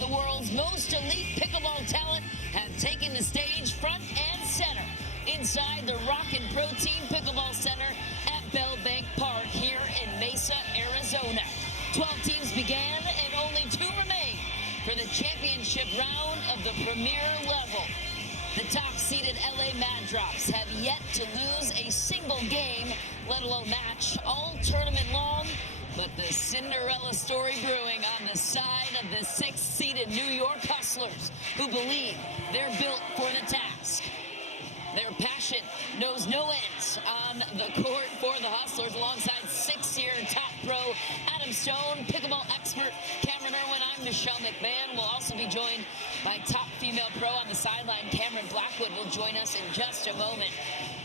of the world's most elite pickleball talent have taken the stage front and center inside the Rockin' Protein Pickleball Center at Bell Bank Park here in Mesa, Arizona. 12 teams began and only 2 remain for the championship round of the premier level. The top-seeded LA Mad Drops have yet to lose a single game, let alone match, all tournament long. But the Cinderella story brewing on the side of the 6th-seeded New York Hustlers, who believe they're built for the task. Their passion knows no ends on the court for the Hustlers, alongside 6-year top pro Adam Stone, pickleball expert Cameron Irwin. I'm Michelle McMahon. We'll also be joined by top female pro on the sideline, Cameron Blackwood, will join us in just a moment.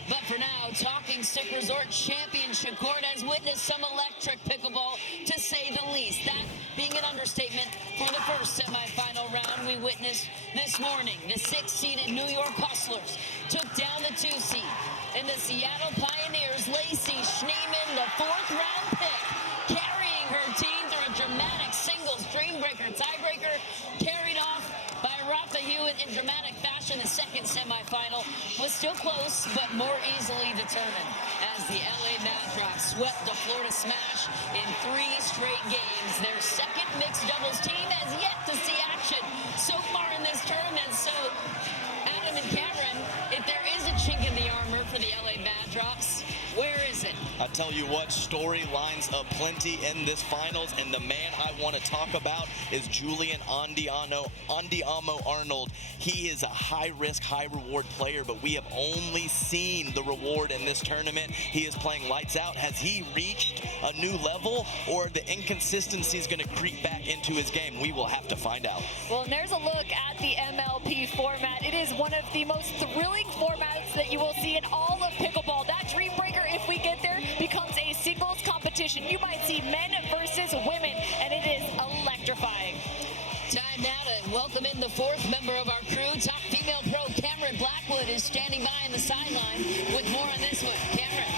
But for now, Talking Stick Resort Championship Court has witnessed some electric pickleball, to say the least. That being an understatement for the first semifinal round we witnessed this morning. The 6th-seeded New York Hustlers took down the 2-seed in the Seattle Pioneers, Lacy Schneemann, the 4th-round pick, carrying her team through a dramatic singles dreambreaker tiebreaker, carried off by Rafa Hewett in dramatic fashion. The second semifinal was still close, but more easily determined, as the LA Mad Drops swept the Florida Smash in 3 straight games. Their second mixed doubles team has yet to see action so far in this tournament. So, Adam and Cameron, if there is a chink in the armor for the LA Mad Drops, where is it? I'll tell you what, storylines aplenty in this finals, and the man I want to talk about is Julian Andiamo Arnold. He is a high-risk, high-reward player, but we have only seen the reward in this tournament. He is playing lights out. Has he reached a new level, or the inconsistency is going to creep back into his game? We will have to find out. Well, and there's a look at the MLP format. It is one of the most thrilling formats that you will see in all of pickleball. That Dreambreaker, if we get there, becomes a singles competition. You might see men versus women, and it is electrifying. Time now to welcome in the 4th member of our crew. Top female pro Cameron Blackwood is standing by on the sideline with more on this one. Cameron.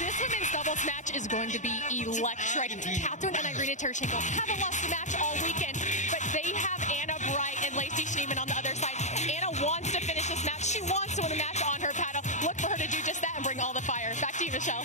This women's doubles match is going to be electric. Catherine and Irina Tereschenko haven't lost the match all weekend, but they have Anna Bright and Lacy Schneemann on the other side. Anna wants to finish this match. She wants to win the match on her paddle. Look for her to do just that and bring all the fire. Back to you, Michelle.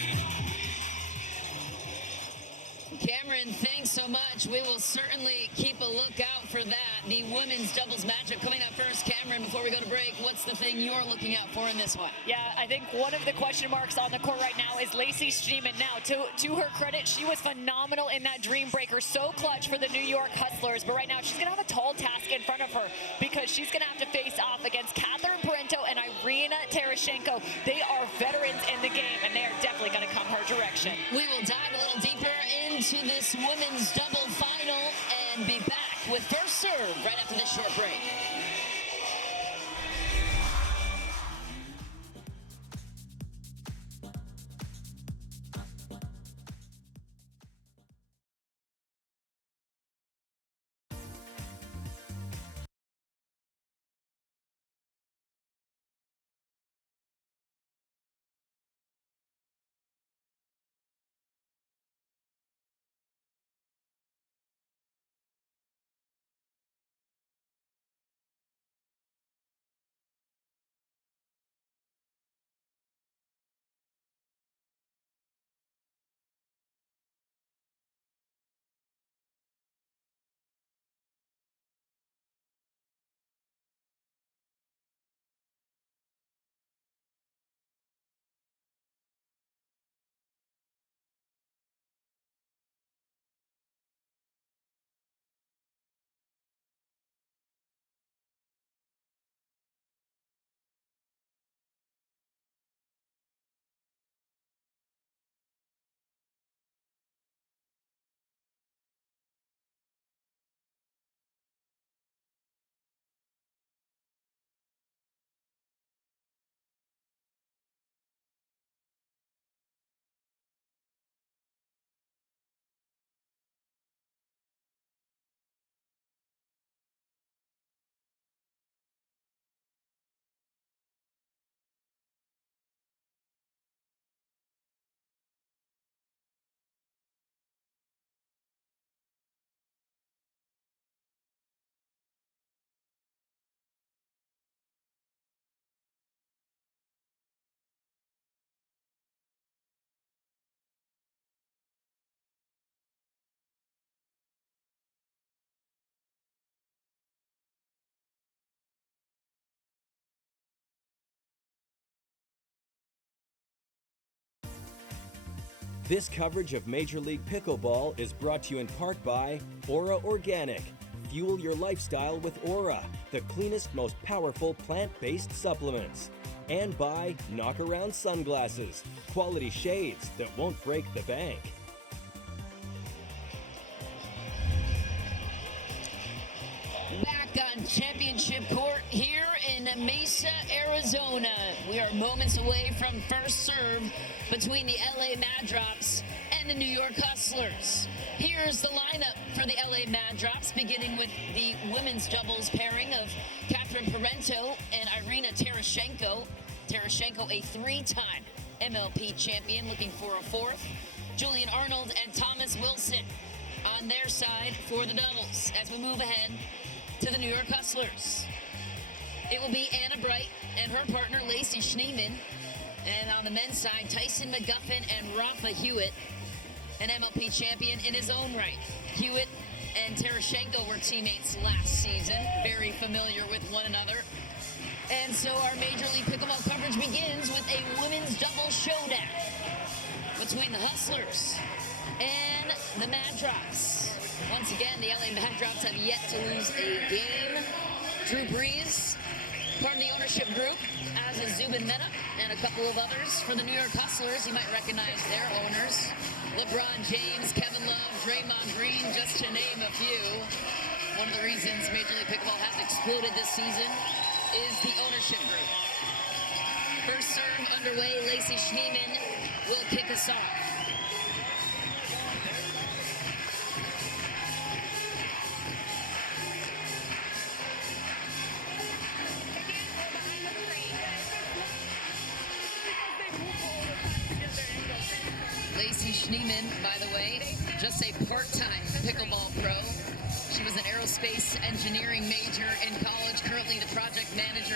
Cameron, thanks so much. We will certainly keep a lookout for that. The women's doubles matchup coming up first. Cameron, before we go to break, what's the thing you're looking out for in this one? Yeah, I think one of the question marks on the court right now is Lacy Schneemann. Now, to her credit, she was phenomenal in that Dreambreaker, so clutch for the New York Hustlers. But right now, she's going to have a tall task in front of her, because she's going to have to face off against Parenteau and Irina Tereschenko. They are veterans in the game, and they are definitely going to come her direction. We will dive a little deeper into this women's double final and be back with First Serve right after this short break. This coverage of Major League Pickleball is brought to you in part by Aura Organic. Fuel your lifestyle with Aura, the cleanest, most powerful plant-based supplements. And by Knockaround Sunglasses, quality shades that won't break the bank. Back on championship court here in Mesa, Arizona. We are moments away from first serve between the LA Mad Drops and the New York Hustlers. Here's the lineup for the LA Mad Drops, beginning with the women's doubles pairing of Parenteau and Irina Tereschenko. Tereschenko, a three-time MLP champion, looking for a fourth. Julian Arnold and Thomas Wilson on their side for the doubles as we move ahead to the New York Hustlers. It will be Anna Bright and her partner Lacy Schneemann. And on the men's side, Tyson, McGuffin, and Rafa Hewett, an MLP champion in his own right. Hewett and Tereschenko were teammates last season, very familiar with one another. And so our Major League Pickleball coverage begins with a women's double showdown between the Hustlers and the Mad Drops. Once again, the LA Mad Drops have yet to lose a game. Drew Brees, part of the ownership group, as is Zubin, Mehta, and a couple of others. For the New York Hustlers, you might recognize their owners. LeBron James, Kevin Love, Draymond Green, just to name a few. One of the reasons Major League Pickleball has exploded this season is the ownership group. First serve underway, Lacy Schneemann will kick us off. Lacy Schneemann, by the way, just a part-time pickleball pro. She was an aerospace engineering major in college, currently the project manager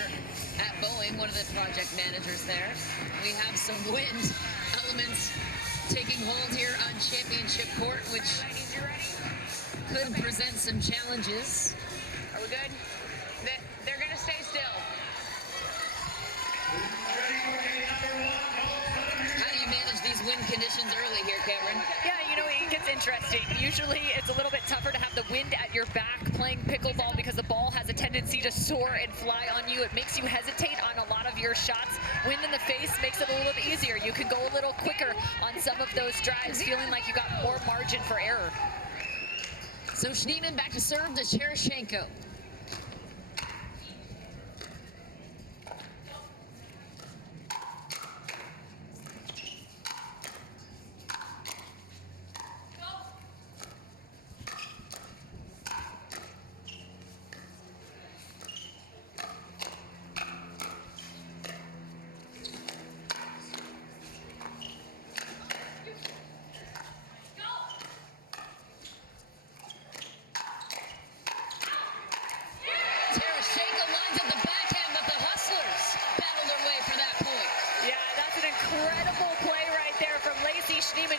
at Boeing, one of the project managers there. We have some wind elements taking hold here on championship court, which could present some challenges. Are we good? They're going to stay still. How do you manage these wind conditions early here, Cameron? Yeah, you know, it gets interesting. Usually it's a little bit tougher to have the wind at your back playing pickleball because the ball has a tendency to soar and fly on you. It makes you hesitate on a lot of your shots. Wind in the face makes it a little bit easier. You can go a little quicker on some of those drives, feeling like you got more margin for error. So Schneemann back to serve to Tereschenko.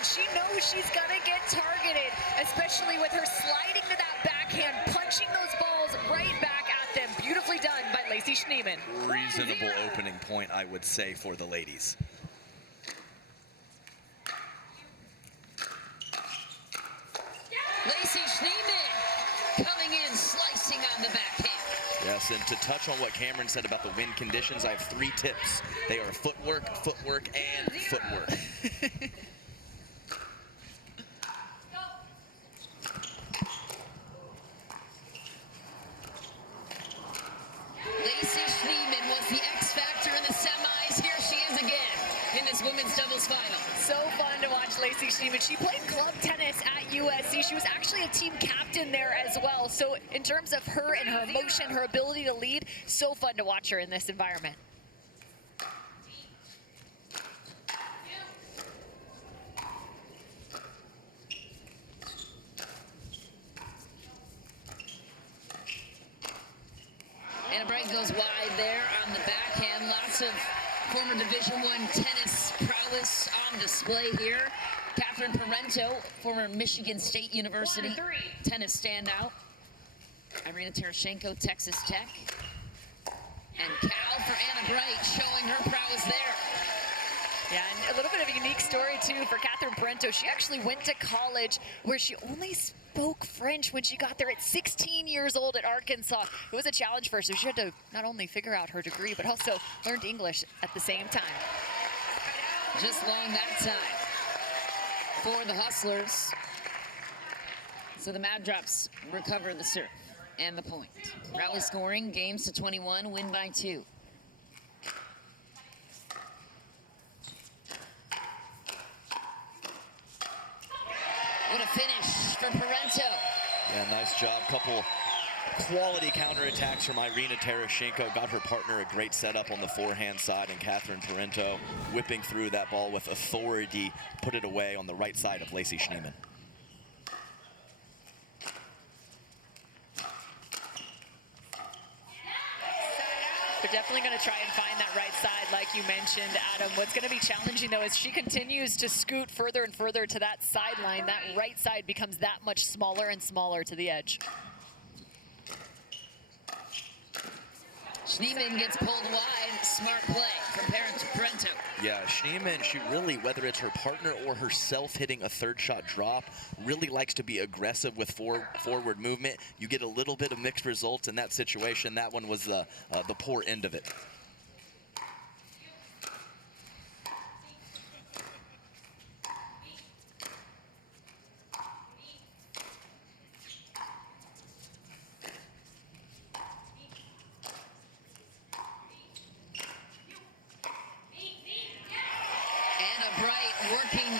She knows she's gonna get targeted, especially with her sliding to that backhand, punching those balls right back at them. Beautifully done by Lacy Schneemann. Reasonable opening point, I would say, for the ladies. Lacy Schneemann coming in, slicing on the backhand. Yes, and to touch on what Cameron said about the wind conditions, I have 3 tips. They are footwork, footwork, and footwork. Lacy Schneemann was the X factor in the semis. Here she is again in this women's doubles final. So fun to watch Lacy Schneemann. She played club tennis at USC. She was actually a team captain there as well. So in terms of her and her emotion, her ability to lead, so fun to watch her in this environment. And a break goes wide there on the backhand. Lots of former Division I tennis prowess on display here. Parenteau, former Michigan State University tennis standout. Irina Tereschenko, Texas Tech. And Cal for Anna Bright, showing her prowess there. Yeah, a little bit of a unique story, too, for Catherine Parenteau. She actually went to college where she only spoke French when she got there at 16 years old at Arkansas. It was a challenge for her, so she had to not only figure out her degree, but also learned English at the same time. Just long that time for the Hustlers. So the Mad Drops recover the serve and the point. Rally scoring, games to 21, win by 2. What a finish for Parenteau. Yeah, nice job. Couple quality counterattacks from Irina Tereschenko. Got her partner a great setup on the forehand side, and Catherine Parenteau whipping through that ball with authority, put it away on the right side of Lacy Schneemann. They're definitely going to try and find that right side, like you mentioned, Adam. What's going to be challenging, though, is she continues to scoot further and further to that sideline. That right side becomes that much smaller and smaller to the edge. Schneemann gets pulled wide. Smart play from Parenteau. Yeah, Schneemann, she really, whether it's her partner or herself hitting a third shot drop, really likes to be aggressive with forward movement. You get a little bit of mixed results in that situation. That one was the poor end of it. Working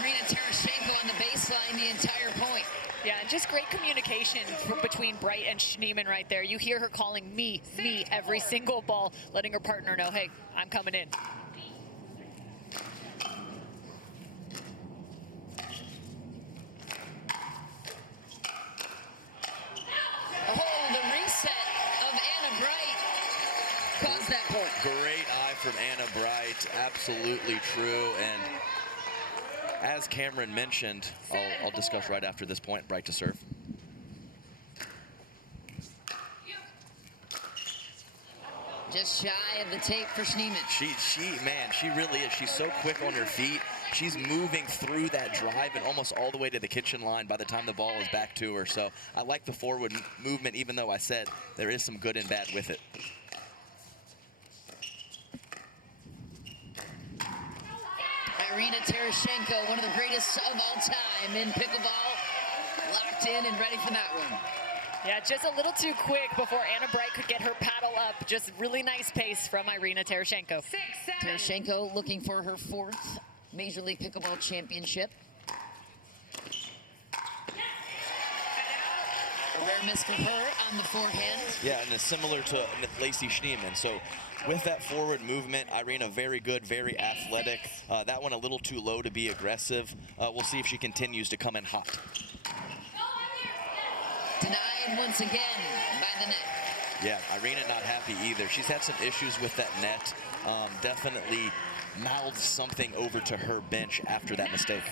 Irina Tereschenko on the baseline the entire point. Yeah, and just great communication between Bright and Schneemann right there. You hear her calling me every single ball, letting her partner know, hey, I'm coming in. Oh, the reset of Anna Bright caused that point. Great eye from Anna Bright, absolutely true. And as Cameron mentioned, I'll discuss right after this point, Bright to serve. Just shy of the tape for Schneemann. She really is. She's so quick on her feet. She's moving through that drive and almost all the way to the kitchen line by the time the ball is back to her. So I like the forward movement, even though I said there is some good and bad with it. Irina Tereschenko, one of the greatest of all time in pickleball, locked in and ready for that one. Yeah, just a little too quick before Anna Bright could get her paddle up. Just really nice pace from Irina Tereschenko. Tereschenko looking for her 4th Major League Pickleball Championship. A rare miss for her on the forehand. Yeah, and it's similar to Lacy Schneemann. So with that forward movement, Irina very good, very athletic. That one a little too low to be aggressive. We'll see if she continues to come in hot. Denied once again by the net. Yeah, Irina not happy either. She's had some issues with that net. Definitely mouthed something over to her bench after that mistake.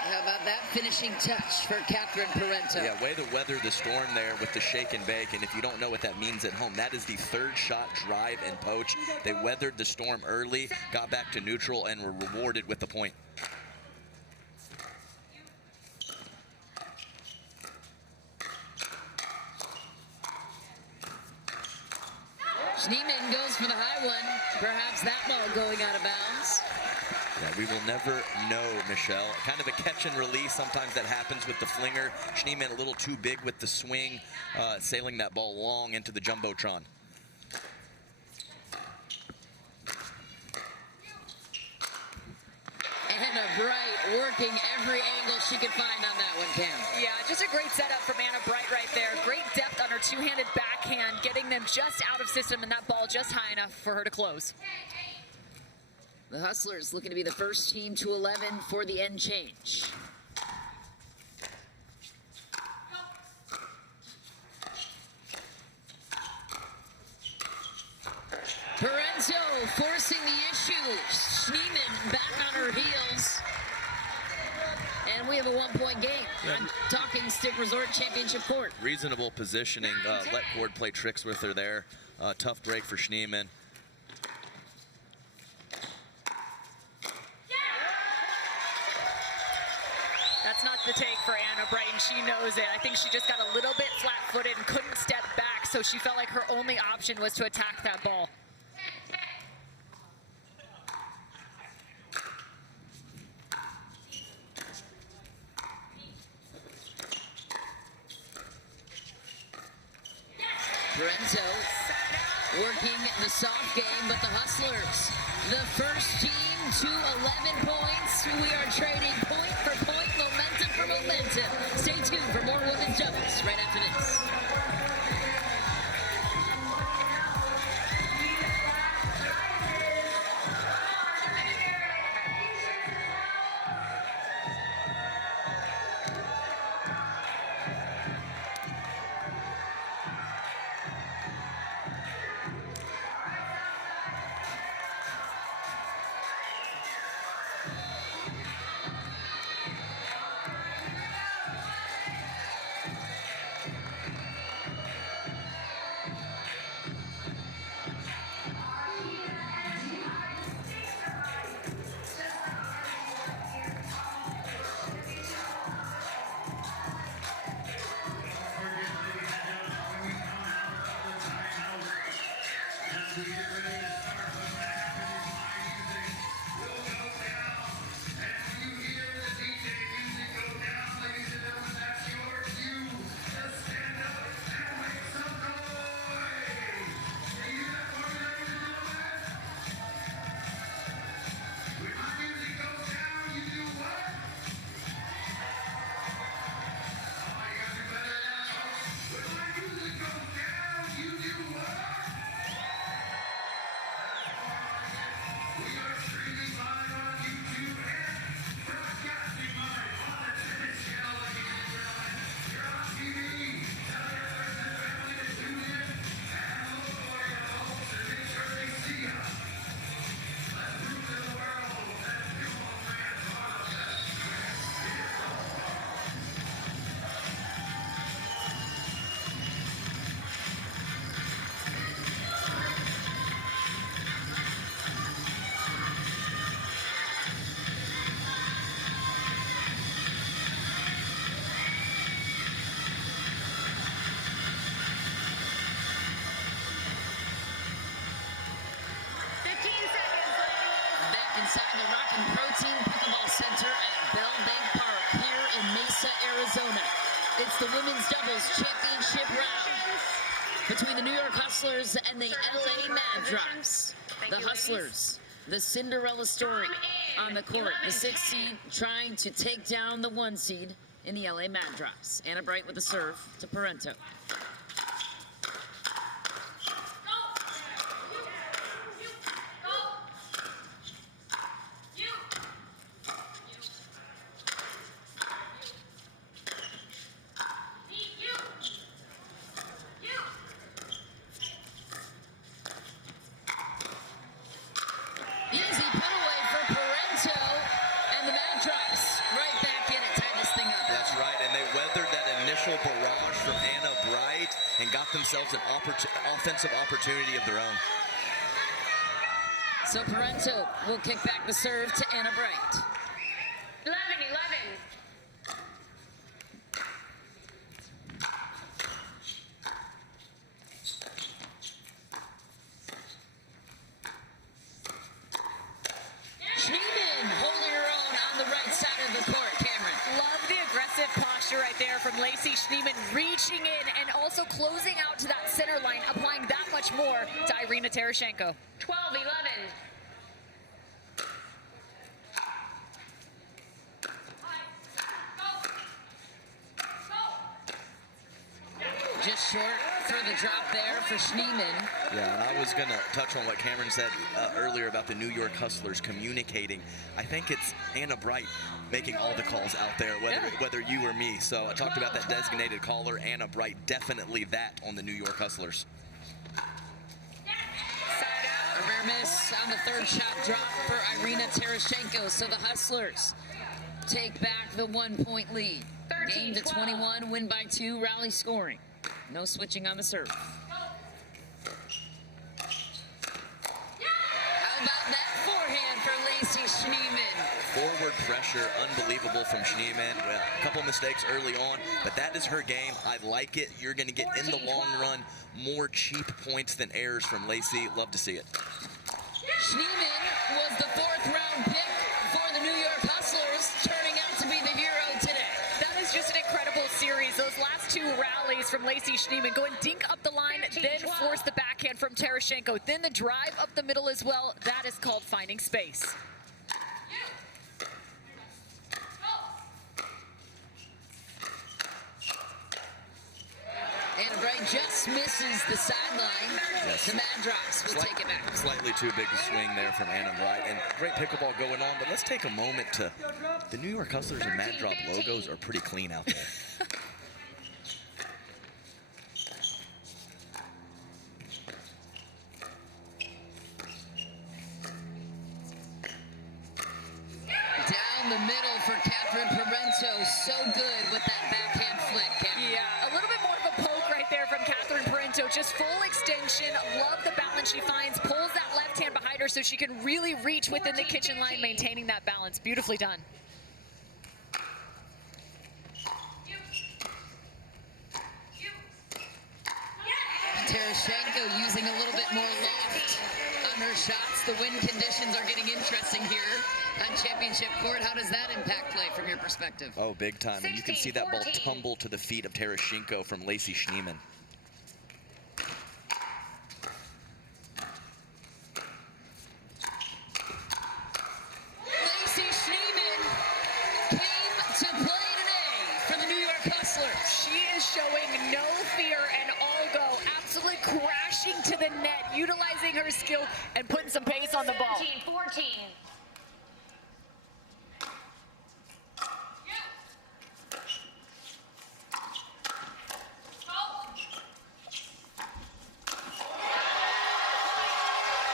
How about that finishing touch for Catherine Parenteau? Yeah, way to weather the storm there with the shake and bake. And if you don't know what that means at home, that is the 3rd shot drive and poach. They weathered the storm early, got back to neutral, and were rewarded with the point. Schneemann goes for the high one. Perhaps that ball going out of bounds. Yeah, we will never know, Michelle. Kind of a catch and release. Sometimes that happens with the flinger. Schneemann a little too big with the swing, sailing that ball long into the Jumbotron. Anna Bright working every angle she could find on that one, Cam. Yeah, just a great setup from Anna Bright right there. Great depth on her two-handed backhand, getting them just out of system and that ball just high enough for her to close. The Hustlers looking to be the first team to 11 for the end change. Parenteau forcing the issue. Schneemann back on her heels. we have a 1-point game. I'm talking Stick Resort Championship Court. Reasonable positioning. Let Cord play tricks with her there. Tough break for Schneemann. That's not the take for Anna Brighton. She knows it. I think she just got a little bit flat-footed and couldn't step back, so she felt like her only option was to attack that ball. Parenteau working the soft game, but the Hustlers, the first team to 11 points. We are trading point for point, momentum for momentum. Stay tuned for more women's doubles right after this. Inside the Rock and Protein Pickleball Center at Bell Bank Park here in Mesa, Arizona. It's the Women's Doubles Championship round between the New York Hustlers and the LA Mavs. The Hustlers, the Cinderella story on the court. The 6th seed trying to take down the 1 seed in the LA Mavs. Anna Bright with the serve to Parenteau. Barrage from Anna Bright and got themselves an offensive opportunity of their own. So Parenteau will kick back the serve to Anna Bright. 11. Schneemann holding her own on the right side of the court, Cameron. Love the aggressive posture right there from Lacy Schneemann, reaching in and also closing out to that center line, applying that much more to Irina Tereschenko. 12, 11. Just short for the drop there for Schneemann. Yeah, I was going to touch on what Cameron said earlier about the New York Hustlers communicating. I think it's Anna Bright making all the calls out there, whether you or me. So I talked about that designated caller, Anna Bright, definitely that on the New York Hustlers. A rare miss on the third shot drop for Irina Tereschenko. So the Hustlers take back the 1-point lead. Game to 21, win by 2, rally scoring. No switching on the serve. How about that forehand for Lacy Schneemann? Forward pressure, unbelievable from Schneemann. Well, a couple mistakes early on, but that is her game. I like it. You're going to get, in the long run, more cheap points than errors from Lacy. Love to see it. Schneemann was the 4th-round pick for the New York Hustlers, turning out to be the hero today. That is just an incredible series. Those last 2 rallies from Lacy Schneemann, going dink up the line, then force the backhand from Tereschenko, then the drive up the middle as well. That is called finding space. And Bright just misses the sideline. Yes. The Mad Drops will take it back. Slightly too big a swing there from Anna Bright. And great pickleball going on, but let's take a moment to... The New York Hustlers and Mad Drop logos are pretty clean out there. Down the middle for Parenteau. So good with that backhand flick. Yeah, a little bit more of a poke right there from Parenteau. Just full extension. Love the balance she finds. Pulls that left hand behind her so she can really reach within the kitchen line, maintaining that balance. Beautifully done. Tereschenko using a little bit more loft on her shots. The wind conditions are getting interesting here on championship court. How does that impact play from your perspective? Oh, big time. And you can see that ball tumble to the feet of Tereschenko from Lacy Schneemann. Lacy Schneemann came to play today for the New York Hustlers. She is showing no fear and all go, absolutely crashing to the net, utilizing her skill and putting some pace on the ball. 14.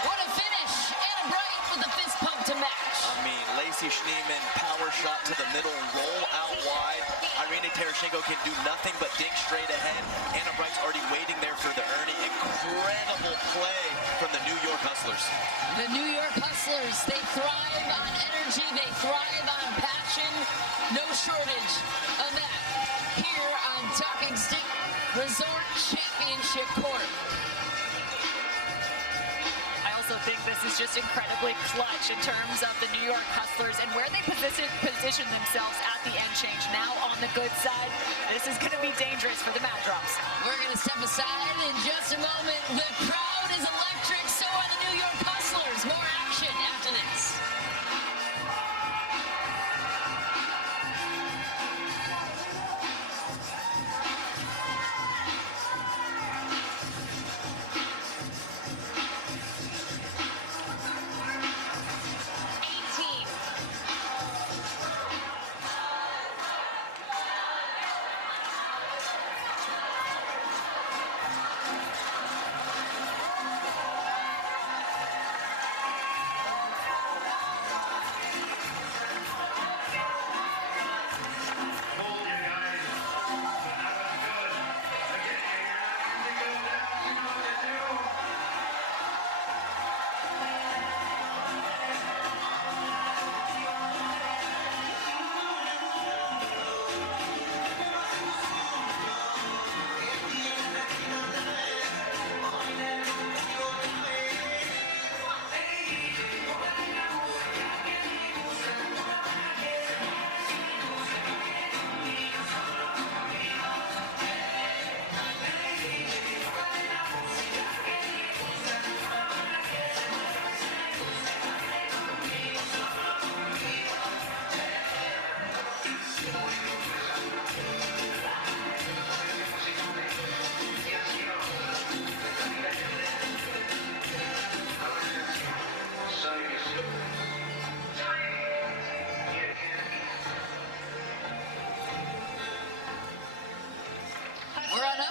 What a finish! Anna Bright with a fist pump to match. I mean, Lacy Schneemann, power shot to the middle, roll out wide. Irina Tereschenko can do nothing but dink straight ahead. Anna Bright's already waiting there for the Ernie. Incredible play from the New York Hustlers. The New York Hustlers, they thrive on energy, they thrive on passion. No shortage of that here on Talking Stick Resort Championship Court. I also think this is just incredibly clutch in terms of the New York Hustlers and where they position themselves at the end change. Now on the good side, this is going to be dangerous for the Mad Drops. We're going to step aside in just a moment. The crowd is electric, so are the New York Hustlers. More action after this.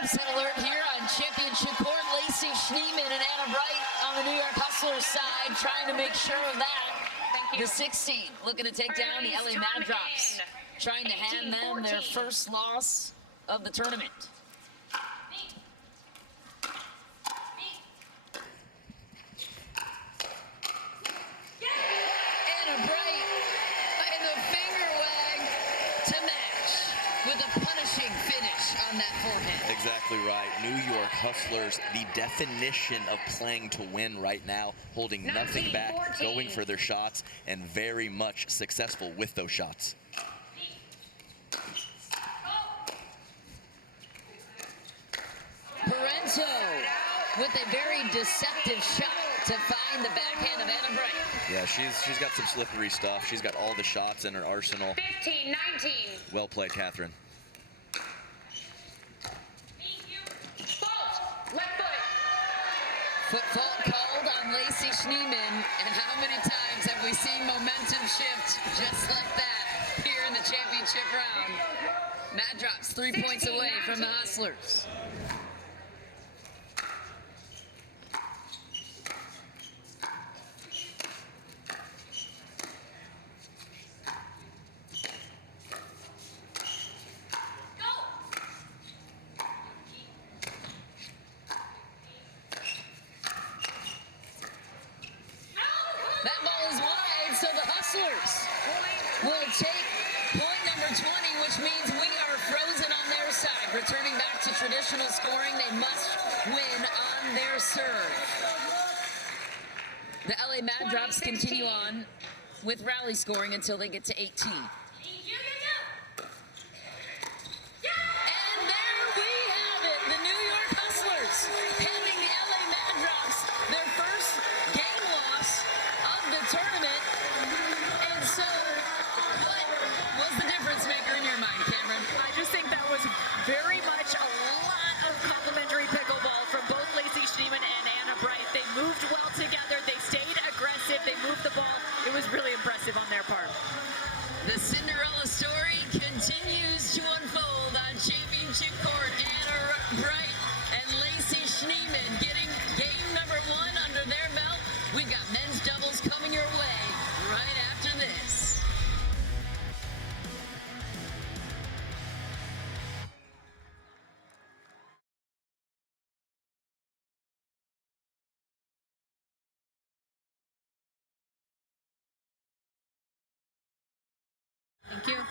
Upset alert here on championship court. Lacy Schneemann and Anna Bright on the New York Hustlers side trying to make sure of that. The 16 looking to take down the LA Mad Drops, trying to hand them their first loss of the tournament. And a bright and a finger wag to match with a punishing finish on that forehand. Exactly right. New York Hustlers, the definition of playing to win right now, holding nothing back, going for their shots, and very much successful with those shots. Parenteau with a very deceptive shot to find the backhand of Anna Bright. Yeah, she's got some slippery stuff. She's got all the shots in her arsenal. 15-19. Well played, Catherine. Foot fault called on Lacy Schneemann, and how many times have we seen momentum shift just like that here in the championship round? Mad Drops 3 points away from the Hustlers. That ball is wide, so the Hustlers will take point number 20, which means we are frozen on their side. Returning back to traditional scoring, they must win on their serve. The LA Mad Drops continue on with rally scoring until they get to 18. And there we have it, the New York Hustlers handing the LA Mad Drops their first game loss of the tournament. And so, what was the difference maker in your mind, Cameron? I just think that was very much a lot of complimentary pickleball from both Lacy Schneemann and Anna Bright. They moved well together. They stayed aggressive. They moved the ball. It was really impressive on their part. The Cinderella story continues to unfold on championship court. Anna Bright and Lacy Schneemann getting game number 1 under their belt. We've got men's doubles coming your way right after this. Thank you.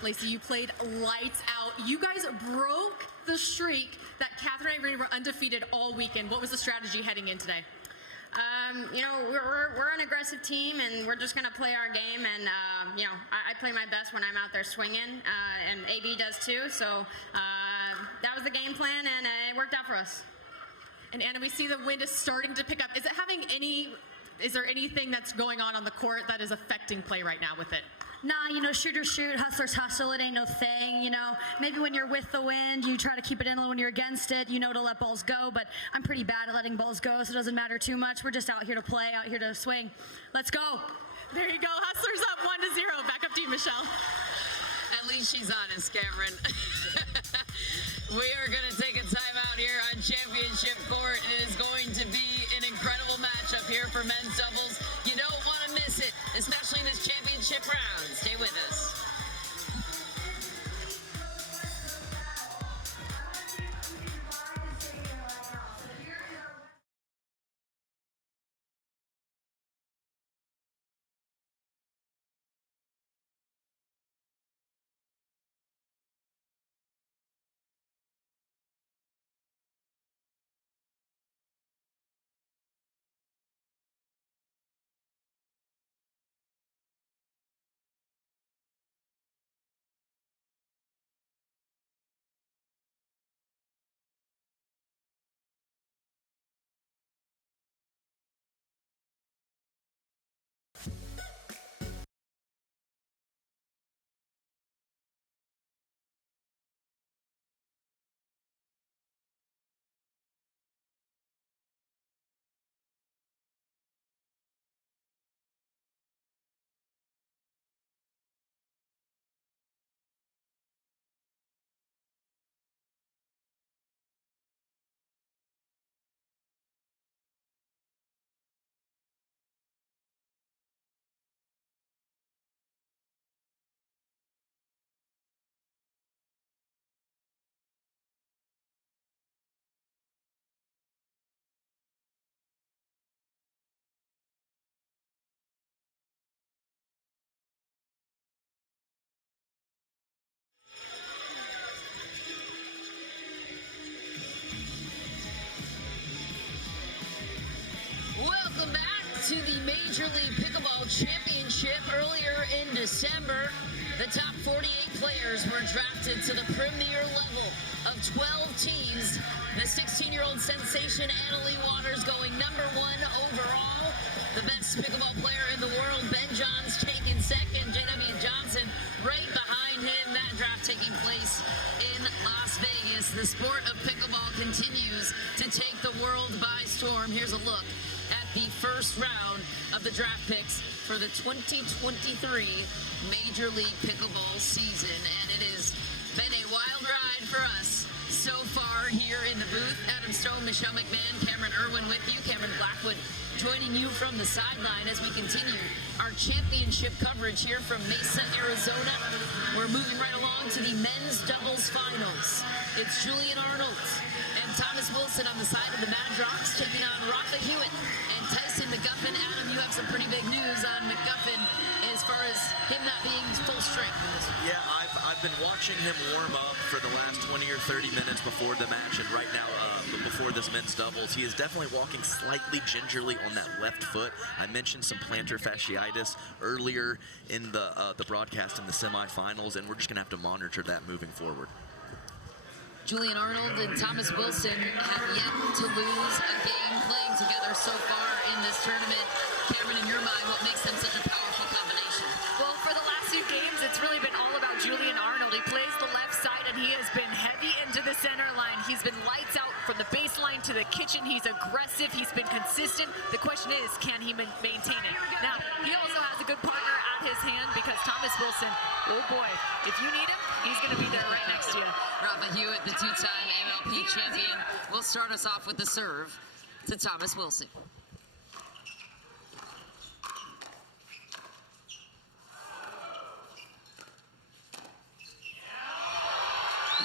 Lacy, you played lights out. You guys broke the streak that Catherine and Irina were undefeated all weekend. What was the strategy heading in today? You know, we're an aggressive team, and we're just going to play our game. And, you know, I play my best when I'm out there swinging, and AB does too. So that was the game plan, and it worked out for us. And Anna, we see the wind is starting to pick up. Is there anything that's going on the court that is affecting play right now with it? Nah, shooters shoot, hustlers hustle, it ain't no thing, Maybe when you're with the wind, you try to keep it in when you're against it, to let balls go, but I'm pretty bad at letting balls go, so it doesn't matter too much. We're just out here to play, out here to swing. Let's go. There you go. Hustlers up 1-0. Back up to you, Michelle. At least she's honest, Cameron. We are going to take a timeout here on Championship Court. It is going to be an incredible matchup here for men's doubles. You don't want to miss it, especially in this championship round. Stay with us. Welcome back to the Major League Pickleball Championship. Earlier in December, the top 48 players were drafted to the premier level of 12 teams. The 16-year-old sensation Annalie Waters going #1 overall. The best pickleball player in the world, Ben Johns, taking second. J.W. Johnson right behind him. That draft taking place in Las Vegas. The sport of pickleball continues to take the world by storm. Here's a look at the first round of the draft picks for the 2023 Major League Pickleball season. And it has been a wild ride for us so far here in the booth. Adam Stone, Michelle McMahon, Cameron Irwin with you. Cameron Blackwood joining you from the sideline as we continue our championship coverage here from Mesa, Arizona. We're moving right along to the men's doubles finals. It's Julian Arnold and Thomas Wilson on the side of the Mad Rocks taking on Rafa Hewett and Tyson McGuffin. Adam, you have some pretty big news on McGuffin as far as him not being full strength in this one. Yeah, I've been watching him warm up for the last 20 or 30 minutes before the match, and right now, before this men's doubles, he is definitely walking slightly gingerly on that left foot. I mentioned some plantar fasciitis earlier in the broadcast in the semifinals, and we're just gonna have to monitor that moving forward. Julian Arnold and Thomas Wilson have yet to lose a game playing together so far in this tournament. Cameron, in your mind, what makes them such a powerful combination? Well, for the last few games, it's really been all about Julian Arnold. He plays the left side, and he has been heavy into the center line. He's been lights out from the baseline to the kitchen. He's aggressive. He's been consistent. The question is, can he maintain it? Now, he also has a good partner at his hand because Thomas Wilson, oh boy, if you need him, he's going to be there right next to you. Rafa Hewett, the two-time MLP champion, will start us off with the serve to Thomas Wilson.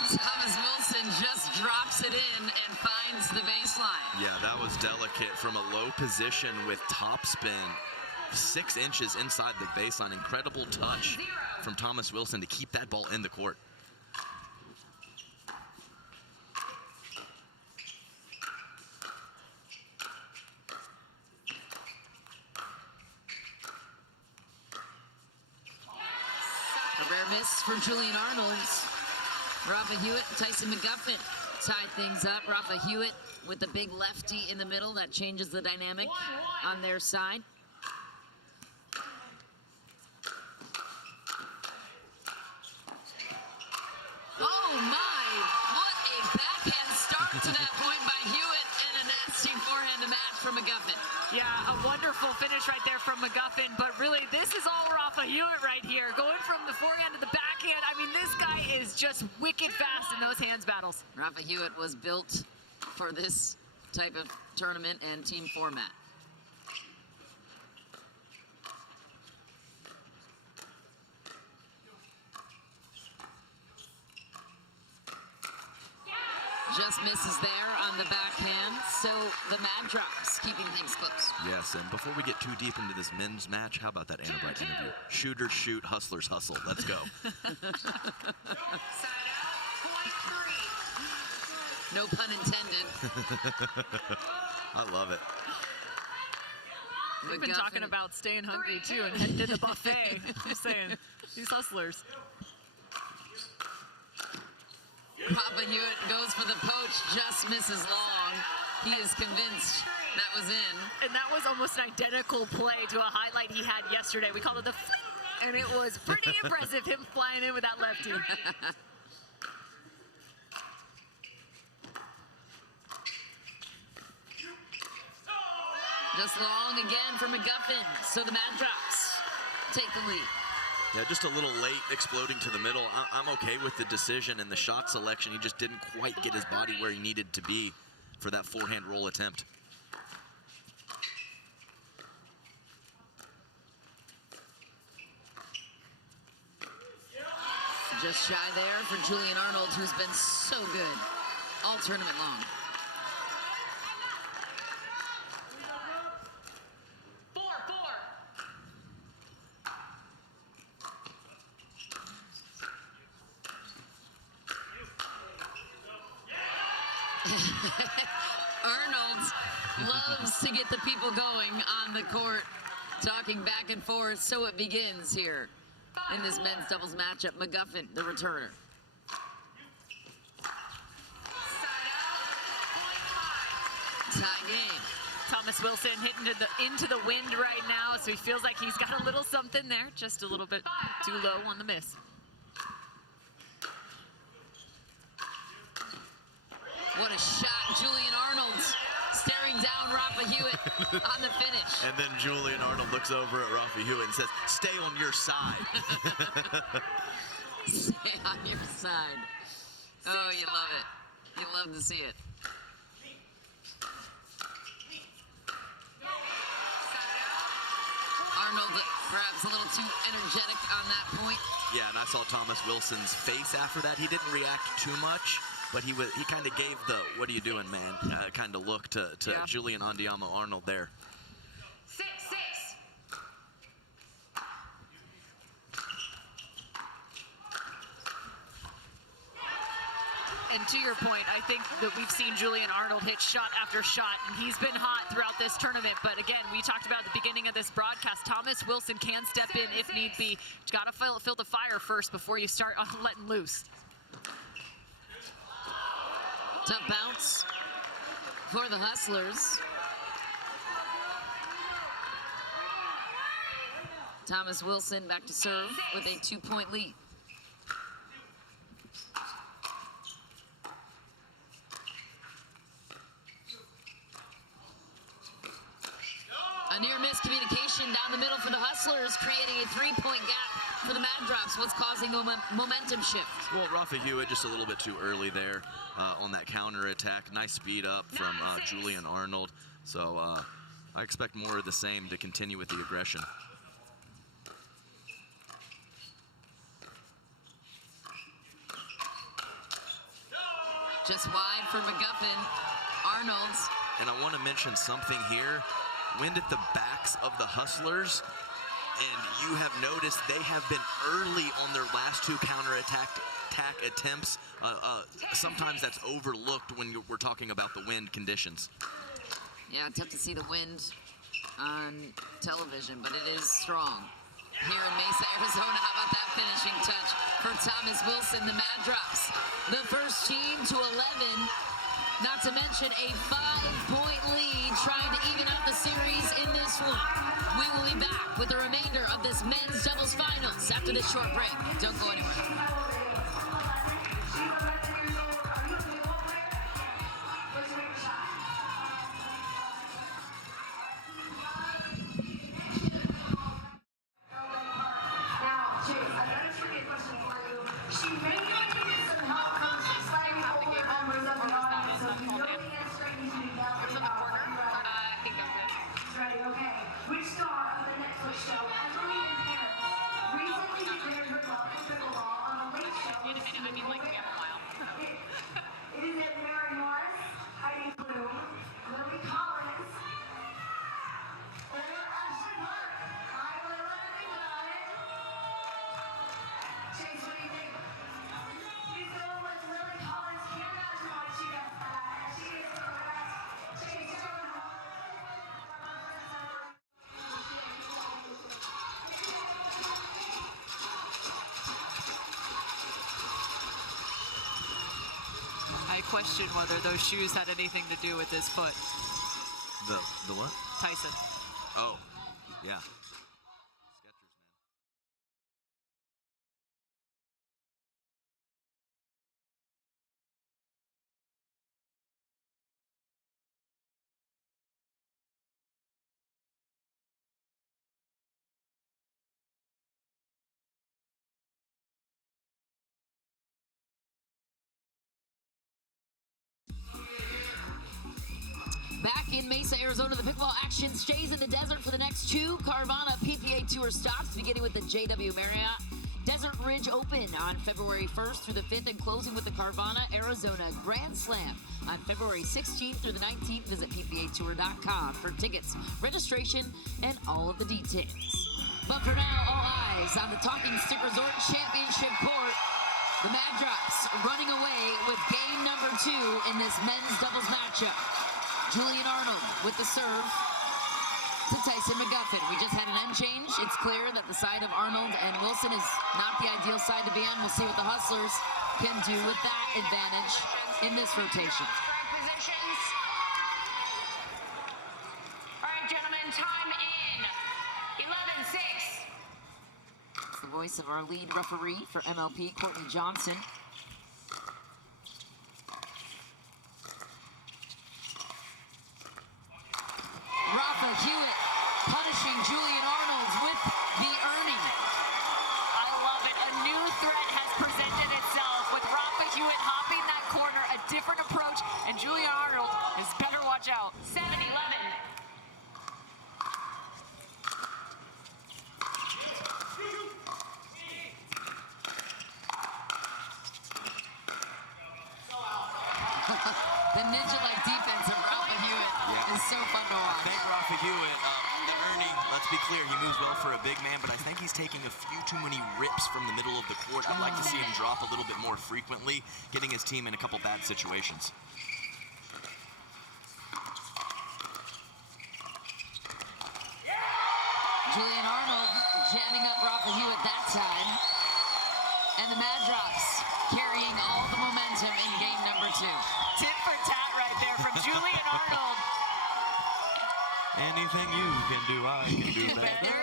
Thomas Wilson just drops it in and finds the baseline. Yeah, that was delicate from a low position with top spin, 6 inches inside the baseline. Incredible touch from Thomas Wilson to keep that ball in the court. A rare miss for Julian Arnold. Rafa Hewett, Tyson McGuffin tied things up. Rafa Hewett with the big lefty in the middle. That changes the dynamic on their side. Oh my, what a backhand start to that point by Hewett, and a nasty forehand to match from McGuffin. Yeah, a wonderful finish right there from McGuffin, but really this is all Rafa Hewett right here. Going from the forehand to the backhand, I mean, this guy is just wicked fast in those hands battles. Rafa Hewett was built for this type of tournament and team format. Just misses there on the backhand, so the Mad drops, keeping things close. Yes, and before we get too deep into this men's match, how about that Anna Bright interview? Shooters shoot, hustlers hustle. Let's go. No pun intended. I love it. We've been talking about staying hungry too and heading to the buffet. I'm saying, these hustlers. Rafa Hewett goes for the poach, just misses long. He is convinced that was in. And that was almost an identical play to a highlight he had yesterday. We called it the flick, and it was pretty impressive, him flying in with that lefty. Just long again for McGuffin, so the Mad drops take the lead. Yeah, just a little late exploding to the middle. I'm okay with the decision and the shot selection. He just didn't quite get his body where he needed to be for that forehand roll attempt. Just shy there for Julian Arnold, who's been so good all tournament long. Arnold loves to get the people going on the court, talking back and forth, so it begins here in this men's doubles matchup. McGuffin, the returner. Tie game. Thomas Wilson hitting into the wind right now, so he feels like he's got a little something there, just a little bit too low on the miss. What a shot, Julian Arnold staring down Rafa Hewett on the finish. And then Julian Arnold looks over at Rafa Hewett and says, "Stay on your side." Stay on your side. Oh, you love it. You love to see it. Arnold perhaps a little too energetic on that point. Yeah, and I saw Thomas Wilson's face after that. He didn't react too much, but he kind of gave the "what are you doing, man" kind of look to Yeah. Julian Arnold there. 6-6. And to your point, I think that we've seen Julian Arnold hit shot after shot, and he's been hot throughout this tournament. But again, we talked about at the beginning of this broadcast, Thomas Wilson can step in if need be. You got to fill the fire first before you start letting loose. Tough bounce for the Hustlers. Thomas Wilson back to serve with a 2-point lead. A near miss communication down the middle for the Hustlers, creating a 3-point gap for the Mad Drops. What's causing the momentum shift? Well, Rafa Hewett just a little bit too early there on that counter attack. Nice speed up from Julian Arnold. So I expect more of the same to continue with the aggression. Just wide for McGuffin. Arnold. And I want to mention something here. Wind at the backs of the Hustlers, and you have noticed they have been early on their last two counterattack attempts. Sometimes that's overlooked when we're talking about the wind conditions. Yeah, tough to see the wind on television, but it is strong. Here in Mesa, Arizona, how about that finishing touch for Thomas Wilson, the Mad Drops. The first team to 11 Not to mention a 5-point lead, trying to even out the series in this one. We will be back with the remainder of this men's doubles finals after this short break. Don't go anywhere. I question whether those shoes had anything to do with his foot. The what? Tyson. Oh, yeah. Back in Mesa, Arizona, the pickleball action stays in the desert for the next two Carvana PPA Tour stops, beginning with the JW Marriott Desert Ridge Open on February 1st through the 5th and closing with the Carvana Arizona Grand Slam on February 16th through the 19th. Visit ppatour.com for tickets, registration, and all of the details. But for now, all eyes on the Talking Stick Resort Championship court. The Mad Drops running away with game number 2 in this men's doubles matchup. Julian Arnold with the serve to Tyson McGuffin. We just had an end change. It's clear that the side of Arnold and Wilson is not the ideal side to be on. We'll see what the Hustlers can do with that advantage in this rotation. Positions. All right, gentlemen, time in 11-6. It's the voice of our lead referee for MLP, Courtney Johnson. Rafa Hewett punishing Julian Arnold with the earning. I love it. A new threat has presented itself with Rafa Hewett hopping that corner, a different approach, and Julian Arnold is better watch out. 7-11. The ninja-like defense of Rafa Hewett is so fun to watch. I think Rafa Hewett, the earning, let's be clear, he moves well for a big man, but I think he's taking a few too many rips from the middle of the court. I'd like to see him drop a little bit more frequently, getting his team in a couple bad situations. Julian Arnold jamming up Rafa Hewett that time. And the Mad Drops carrying all the momentum in game number 2. Tit for tat right there from Julian Arnold. Anything you can do, I can do better.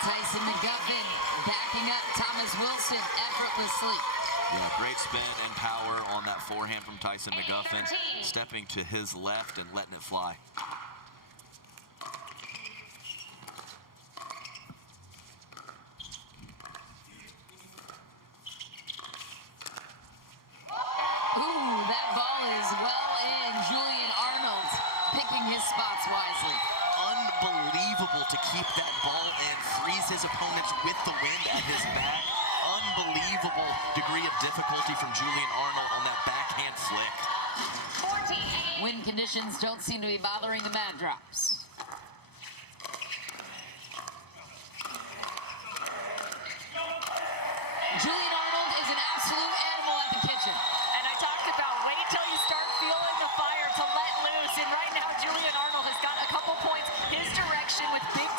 Tyson McGuffin backing up Thomas Wilson effortlessly. Yeah, great spin and power on that forehand from Tyson McGuffin, stepping to his left and letting it fly. Ooh, that ball is well in. Julian Arnold picking his spots wisely. Unbelievable to keep that ball and freeze his opponents with the wind at his back. Unbelievable degree of difficulty from Julian Arnold on that backhand flick. 14. Wind conditions don't seem to be bothering the Mad Drops. Julian Arnold is an absolute animal at the kitchen. And I talked about wait till you start feeling the fire to let loose. And right now, Julian Arnold has got a couple points his direction with big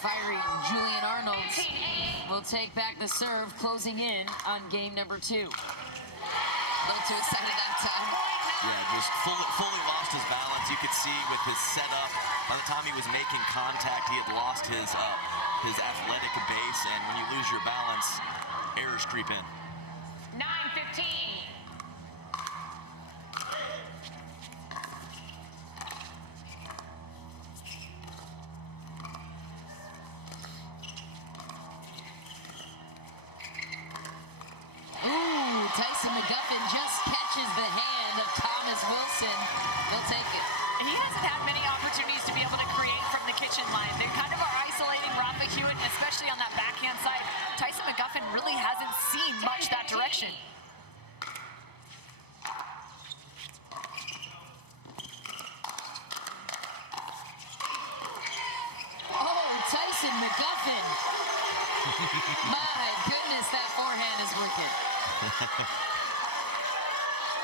fiery Julian Arnold will take back the serve, closing in on game number 2. A little too excited that time. Yeah, just fully lost his balance. You could see with his setup, by the time he was making contact, he had lost his athletic base, and when you lose your balance, errors creep in. 9-15. Tyson McGuffin just catches the hand of Thomas Wilson. He'll take it. He hasn't had many opportunities to be able to create from the kitchen line. They kind of are isolating Rafa Hewett, especially on that backhand side. Tyson McGuffin really hasn't seen much that direction. Oh, Tyson McGuffin. My goodness, that forehand is wicked.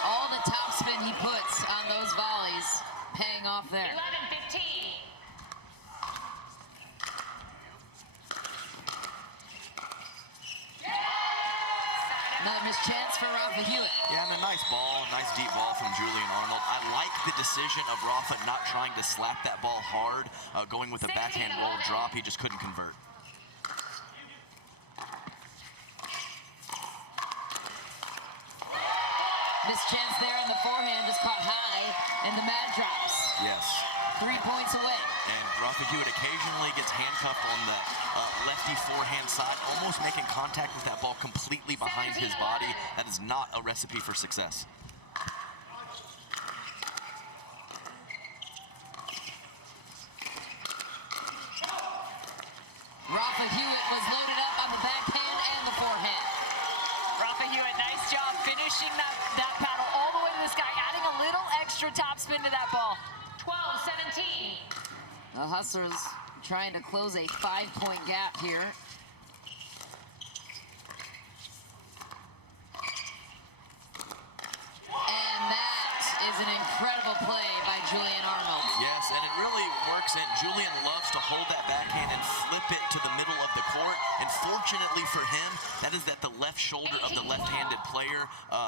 All the topspin he puts on those volleys paying off there. 11-15. Not a missed chance for Rafa Hewett. Yeah, and a nice ball, nice deep ball from Julian Arnold. I like the decision of Rafa not trying to slap that ball hard, going with a backhand roll drop. He just couldn't convert. Missed chance there, and the forehand is caught high, and the mat drops. Yes. 3 points away. And Rafa Hewett occasionally gets handcuffed on the lefty forehand side, almost making contact with that ball completely behind his body. That is not a recipe for success. Rafa Hewett was loaded up on the backhand and the forehand. Rafa Hewett, nice job finishing that paddle all the way to the sky, adding a little extra topspin to that ball. 12-17. The Hustlers trying to close a 5-point gap here. And that is an incredible play by Julian Arnold. Yes, and it really works in. Julian loves to hold that backhand and flip it to the middle of the court. And fortunately for him, that is at the left shoulder of the left-handed player.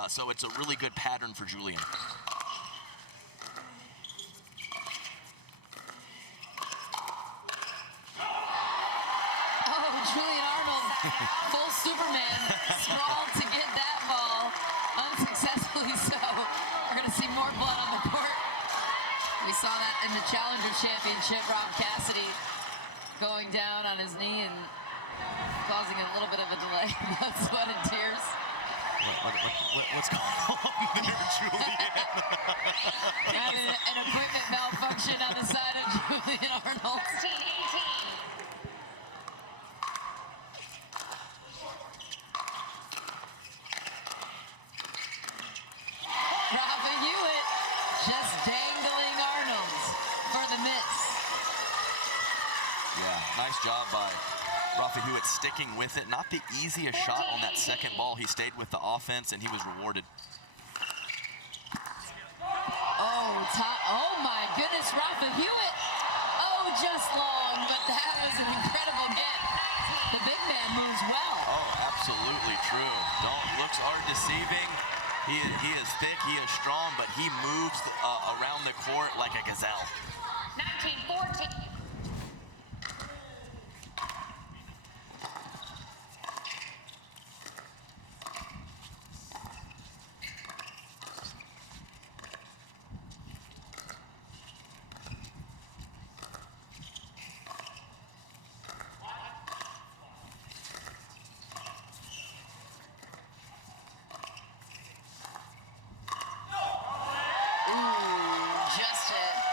So it's a really good pattern for Julian. Oh, Julian Arnold, full Superman, sprawled to get that ball. Unsuccessfully so. We're going to see more blood on the court. We saw that in the Challenger Championship. Rob Cassidy going down on his knee and causing a little bit of a delay. Blood, sweat, and tears. What's going on there, Julian? An equipment malfunction on the side of Julian Arnold. 13-18. Rafa Hewett just dangling Arnold for the miss. Yeah, nice job by Rafa Hewett sticking with it. Not the easiest shot on that second ball. He stayed with the offense, and he was rewarded. Oh my goodness, Rafa Hewett. Oh, just long, but that was an incredible get. The big man moves well. Oh, absolutely true. Looks are deceiving. He is thick, he is strong, but he moves around the court like a gazelle. 19-14.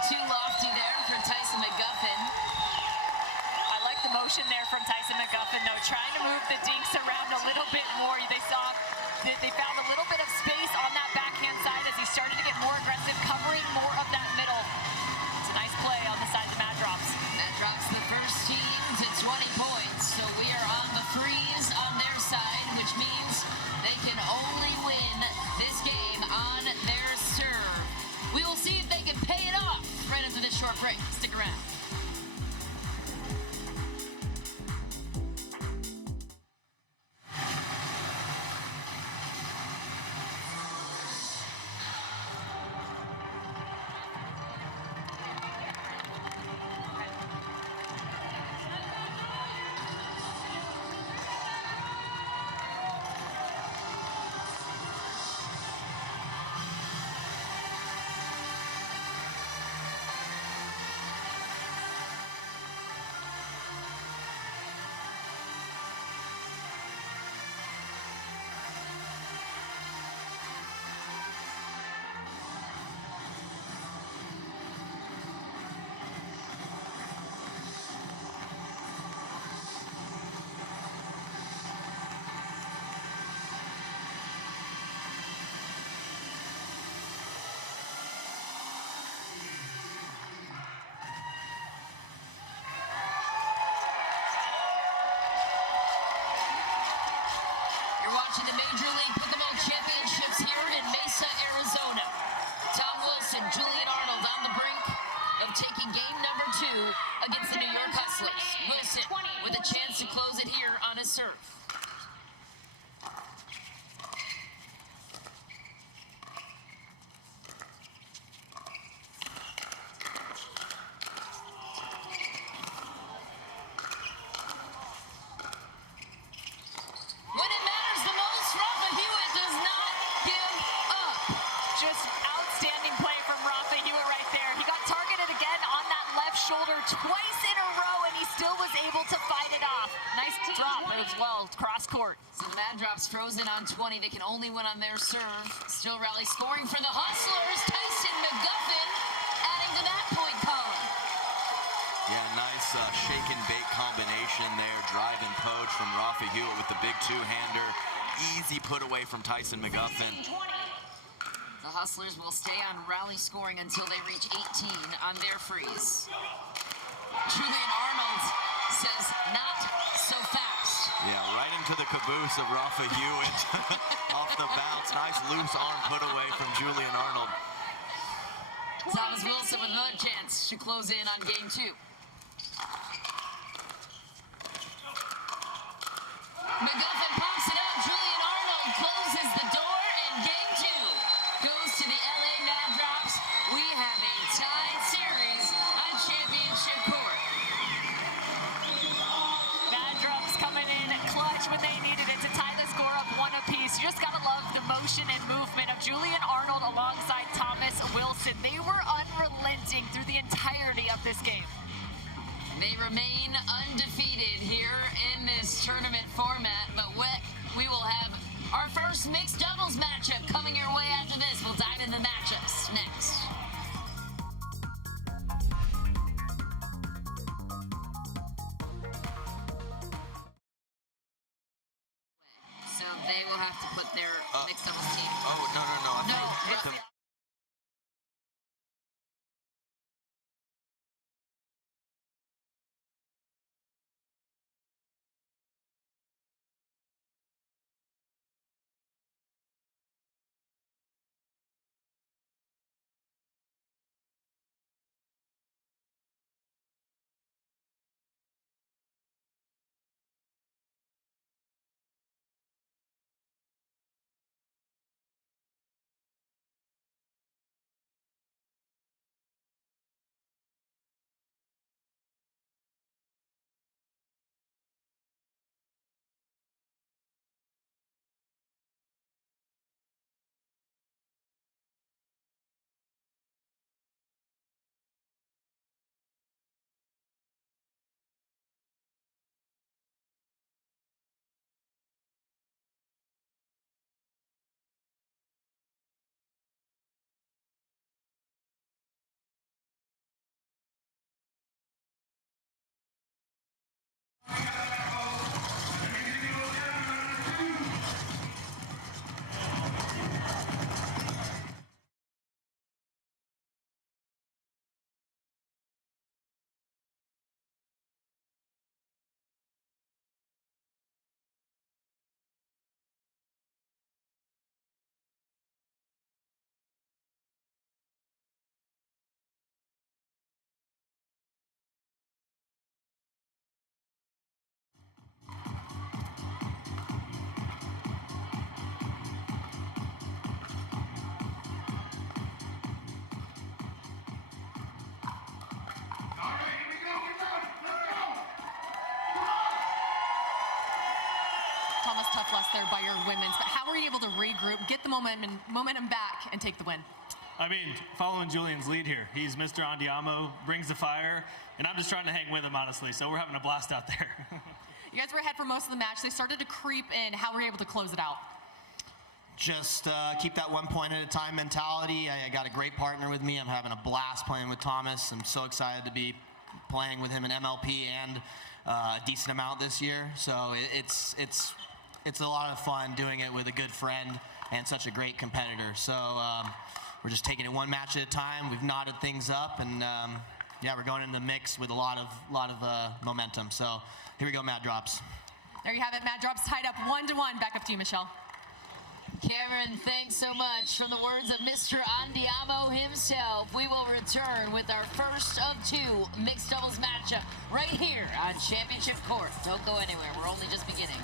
Too lofty there for Tyson McGuffin. I like the motion there from Tyson McGuffin, though, trying to move the dinks around a little bit more. They found a little bit of space on that backhand side as he started to get more aggressive, covering more of that middle. It's a nice play on the side of the mat drops. That drops the first team to 20 points. So we are on the freeze on their side, which means they can only win this game on their serve. We will see if they can pay it off right after this short break. Stick around. to the Major League Pickleball Championships here in Mesa, Arizona. Tom Wilson, Julian Arnold on the brink of taking game number 2 against the New York Hustlers. Wilson with a chance to close it here on his serve. When it matters the most, Rafa Hewett does not give up. Just outstanding play from Rafa Hewett right there. He got targeted again on that left shoulder twice in a row, and he still was able to fight it off. Nice drop as well, cross court. So the Mad Drop's frozen on 20. They can only win on their serve. Still rally scoring for the Hustlers. Tyson McGuffin adding to that point column. Yeah, nice shake and bake combination there. Drive and poach from Rafa Hewett with the big two-hander. Easy put away from Tyson McGuffin. The Hustlers will stay on rally scoring until they reach 18 on their freeze. Julian Arnold says, not so fast. Yeah, right into the caboose of Rafa Hewett. Off the bounce. Nice loose arm put away from Julian Arnold. Thomas Wilson with another chance to close in on game 2. McGuffin pops it up. Julian Arnold closes the door, and game 2 goes to the LA Mad Drops. We have a tied series on championship court. Mad Drops coming in clutch when they needed it to tie the score up 1 apiece. You just gotta love the motion and movement of Julian Arnold alongside Thomas Wilson. They were unrelenting through the entirety of this game. They remain undefeated here in this tournament format, but we will have our first mixed doubles matchup coming your way after this. We'll dive into matchups next. So they will have to put their mixed doubles team. Oh, no. No, Tough loss there by your women's, but how were you able to regroup, get the momentum back, and take the win? I mean, following Julian's lead here. He's Mr. Andiamo, brings the fire, and I'm just trying to hang with him, honestly, so we're having a blast out there. You guys were ahead for most of the match. They started to creep in. How were you able to close it out? Just keep that 1 point at a time mentality. I got a great partner with me. I'm having a blast playing with Thomas. I'm so excited to be playing with him in MLP and a decent amount this year. So it's a lot of fun doing it with a good friend and such a great competitor. So we're just taking it 1 match at a time. We've knotted things up, and yeah, we're going into the mix with a lot of momentum. So here we go, Mad Drops. There you have it, Mad Drops tied up 1-1. Back up to you, Michelle. Cameron, thanks so much. From the words of Mr. Andiamo himself, we will return with our first of 2 mixed doubles matchup right here on Championship Court. Don't go anywhere. We're only just beginning.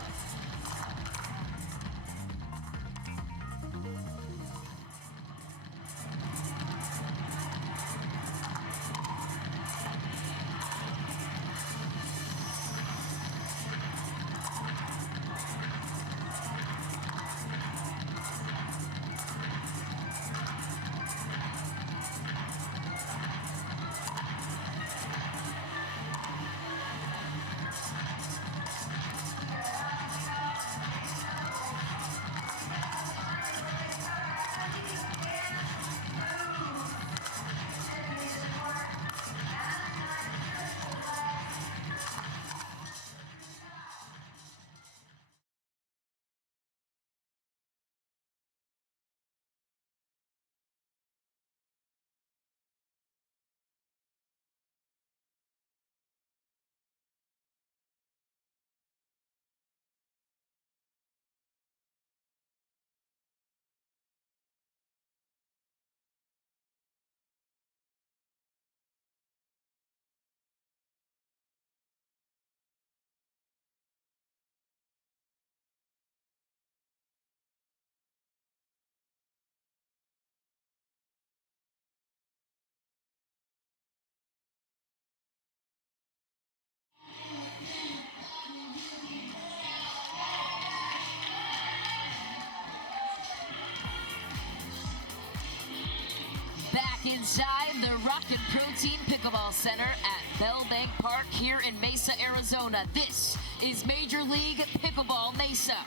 Inside the Rocket Protein Pickleball Center at Bell Bank Park here in Mesa, Arizona. This is Major League Pickleball Mesa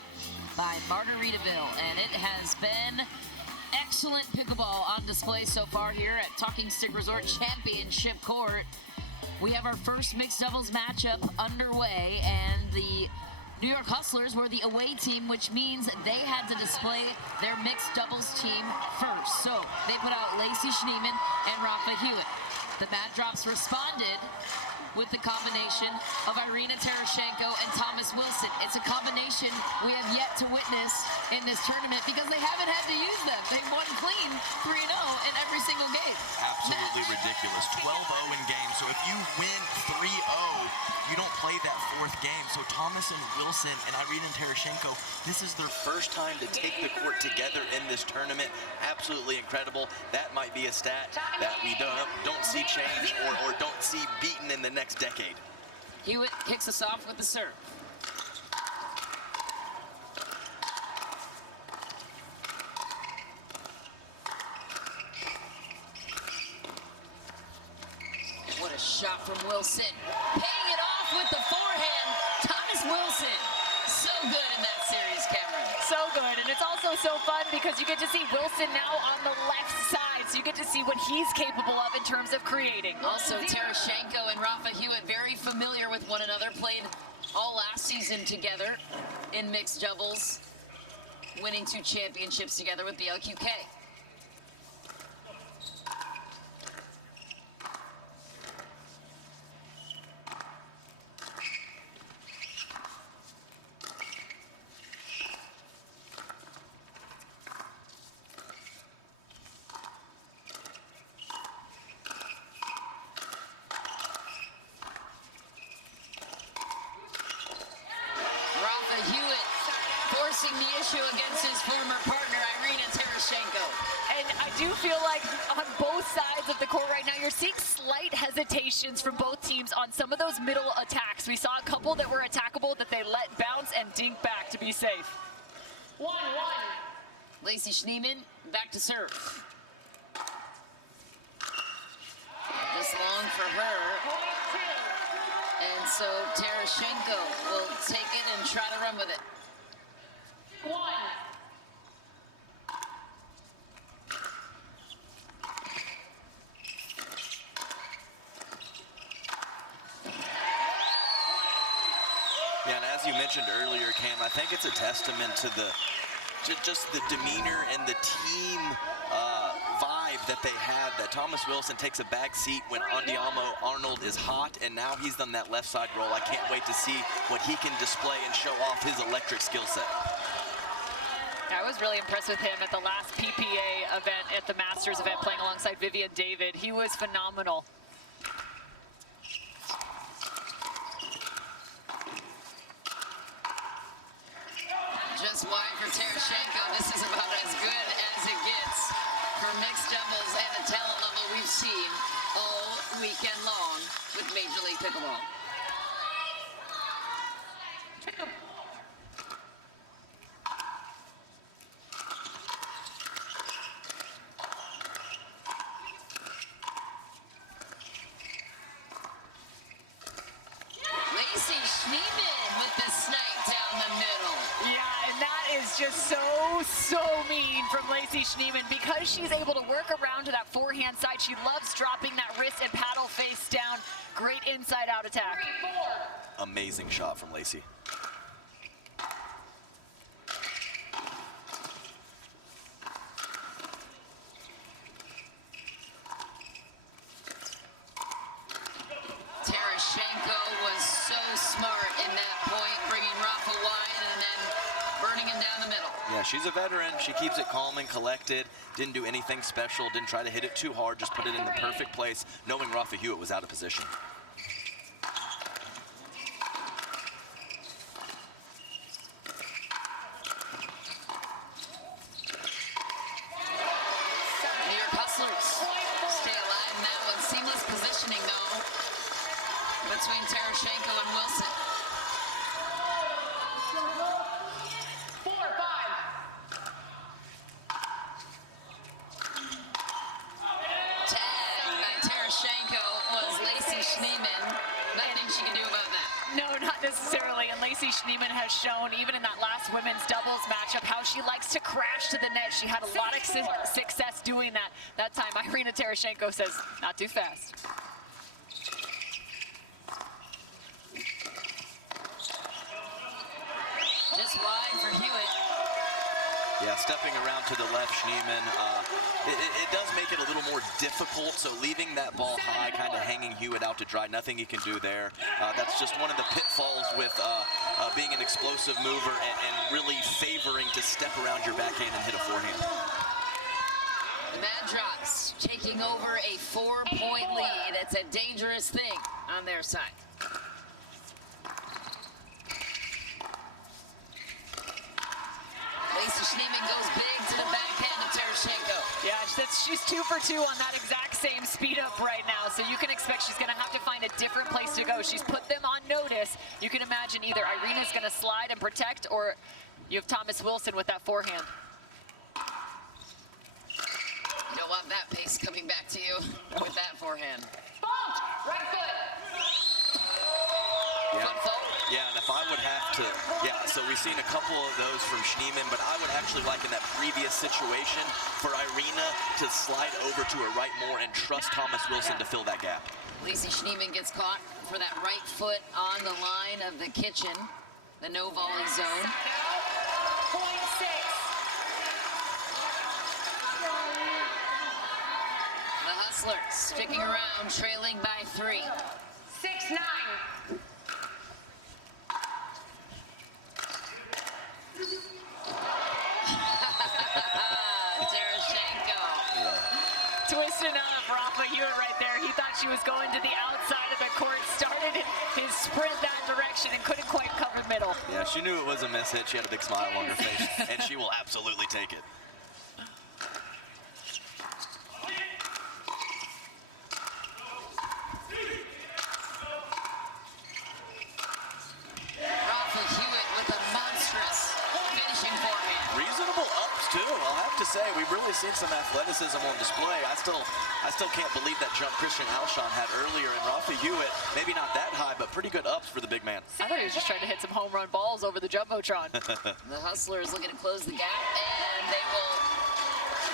by Margaritaville, and it has been excellent pickleball on display so far here at Talking Stick Resort Championship Court. We have our first mixed doubles matchup underway, and the New York Hustlers were the away team, which means they had to display their mixed doubles team first. So they put out Lacy Schneemann and Rafa Hewett. The Mad Drops responded with the combination of Irina Tereschenko and Thomas Wilson. It's a combination we have yet to witness in this tournament because they haven't had to use them. They won clean 3-0 in every single game. Absolutely ridiculous. 12-0 in games. So if you win 3-0, you don't play that 4th game. So Thomas and Wilson and Irina Tereschenko, this is their first time to take the court together in this tournament. Absolutely incredible. That might be a stat that we don't see change or don't see beaten in the next decade. Hewett kicks us off with the serve. What a shot from Wilson. Paying it off with the forehand. Thomas Wilson. So good in that series, Cameron. So good, and it's also so fun because you get to see Wilson now on the left side, so you get to see what he's capable of in terms of creating. Also, Tereschenko and Rafa Hewett very familiar with one another, played all last season together in mixed doubles, winning 2 championships together with the LQK. The issue against his former partner, Irina Tereschenko. And I do feel like on both sides of the court right now, you're seeing slight hesitations from both teams on some of those middle attacks. We saw a couple that were attackable that they let bounce and dink back to be safe. 1-1. Lacy Schneemann back to serve. This long for her. And so Tereschenko will take it and try to run with it. 1. Yeah, and as you mentioned earlier, Cam, I think it's a testament to the just the demeanor and the team vibe that they have, that Thomas Wilson takes a back seat when Arnold is hot, and now he's done that left side roll. I can't wait to see what he can display and show off his electric skill set. I was was really impressed with him at the last PPA event, at the Masters event, playing alongside Vivian David. He was phenomenal. Just wide for Tereschenko. This is about as good as it gets for mixed doubles and the talent level we've seen all weekend long with Major League Pickleball. Lacy Schneemann with the snipe down the middle. Yeah, and that is just so mean from Lacy Schneemann, because she's able to work around to that forehand side. She loves dropping that wrist and paddle face down. Great inside-out attack. Amazing shot from Lacy. Tereschenko was so smart in that point, bringing Rafa wide and then burning him down the middle. Yeah, she's a veteran. She keeps it calm and collected. Didn't do anything special. Didn't try to hit it too hard. Just put it in the perfect place, knowing Rafa Hewett was out of position. New York Hustlers stay alive in that one. Seamless positioning, though, between Tereschenko and Wilson. 4-5. Tag by Tereschenko was Lacy Schneemann. Nothing she can do about that. No, not necessarily. And Lacy Schneemann has shown, even in that last women's doubles matchup, how she likes to crash to the net. She had a lot of success doing that. That time, Irina Tereschenko says, not too fast. Just wide for Hewett. Yeah, stepping around to the left, Schneemann, it does make it a little more difficult, so leaving that ball high, kind of hanging Hewett out to dry, nothing he can do there. That's just one of the pitfalls with being an explosive mover and really favoring to step around your backhand and hit a forehand. The Mad Drops taking over a 4-point lead. It's a dangerous thing on their side. Lacy Schneemann goes big to the backhand of Tereschenko. Yeah, she's 2 for 2 on that exact same speed up right now, so you can expect she's going to have to find a different place to go. She's put them on notice. You can imagine either Irina's going to slide and protect, or you have Thomas Wilson with that forehand. You don't want that pace coming back to you with that forehand. Right foot. Yeah, and if I would have to, so we've seen a couple of those from Schneemann, but I would actually like in that previous situation for Irina to slide over to her right more and trust Thomas Wilson to fill that gap. Lacy Schneemann gets caught for that right foot on the line of the kitchen, the no volley zone. The Hustlers sticking around, trailing by 3. 6-9. Tereschenko. Twisting up Rafa Hewett right there. He thought she was going to the outside of the court, started his sprint that direction and couldn't quite cover middle. Yeah, she knew it was a miss hit. She had a big smile on her face, and she will absolutely take it. Rafa Hewett with a monstrous finishing forehand. Reasonable ups too. I'll have to say we've really seen some athleticism on display. I still can't believe that jump Christian Alshon had earlier, and Rafa Hewett, maybe not that high, but pretty good ups for the big man. I thought he was just trying to hit some home run balls over the Jumbotron. The Hustlers looking to close the gap, and they will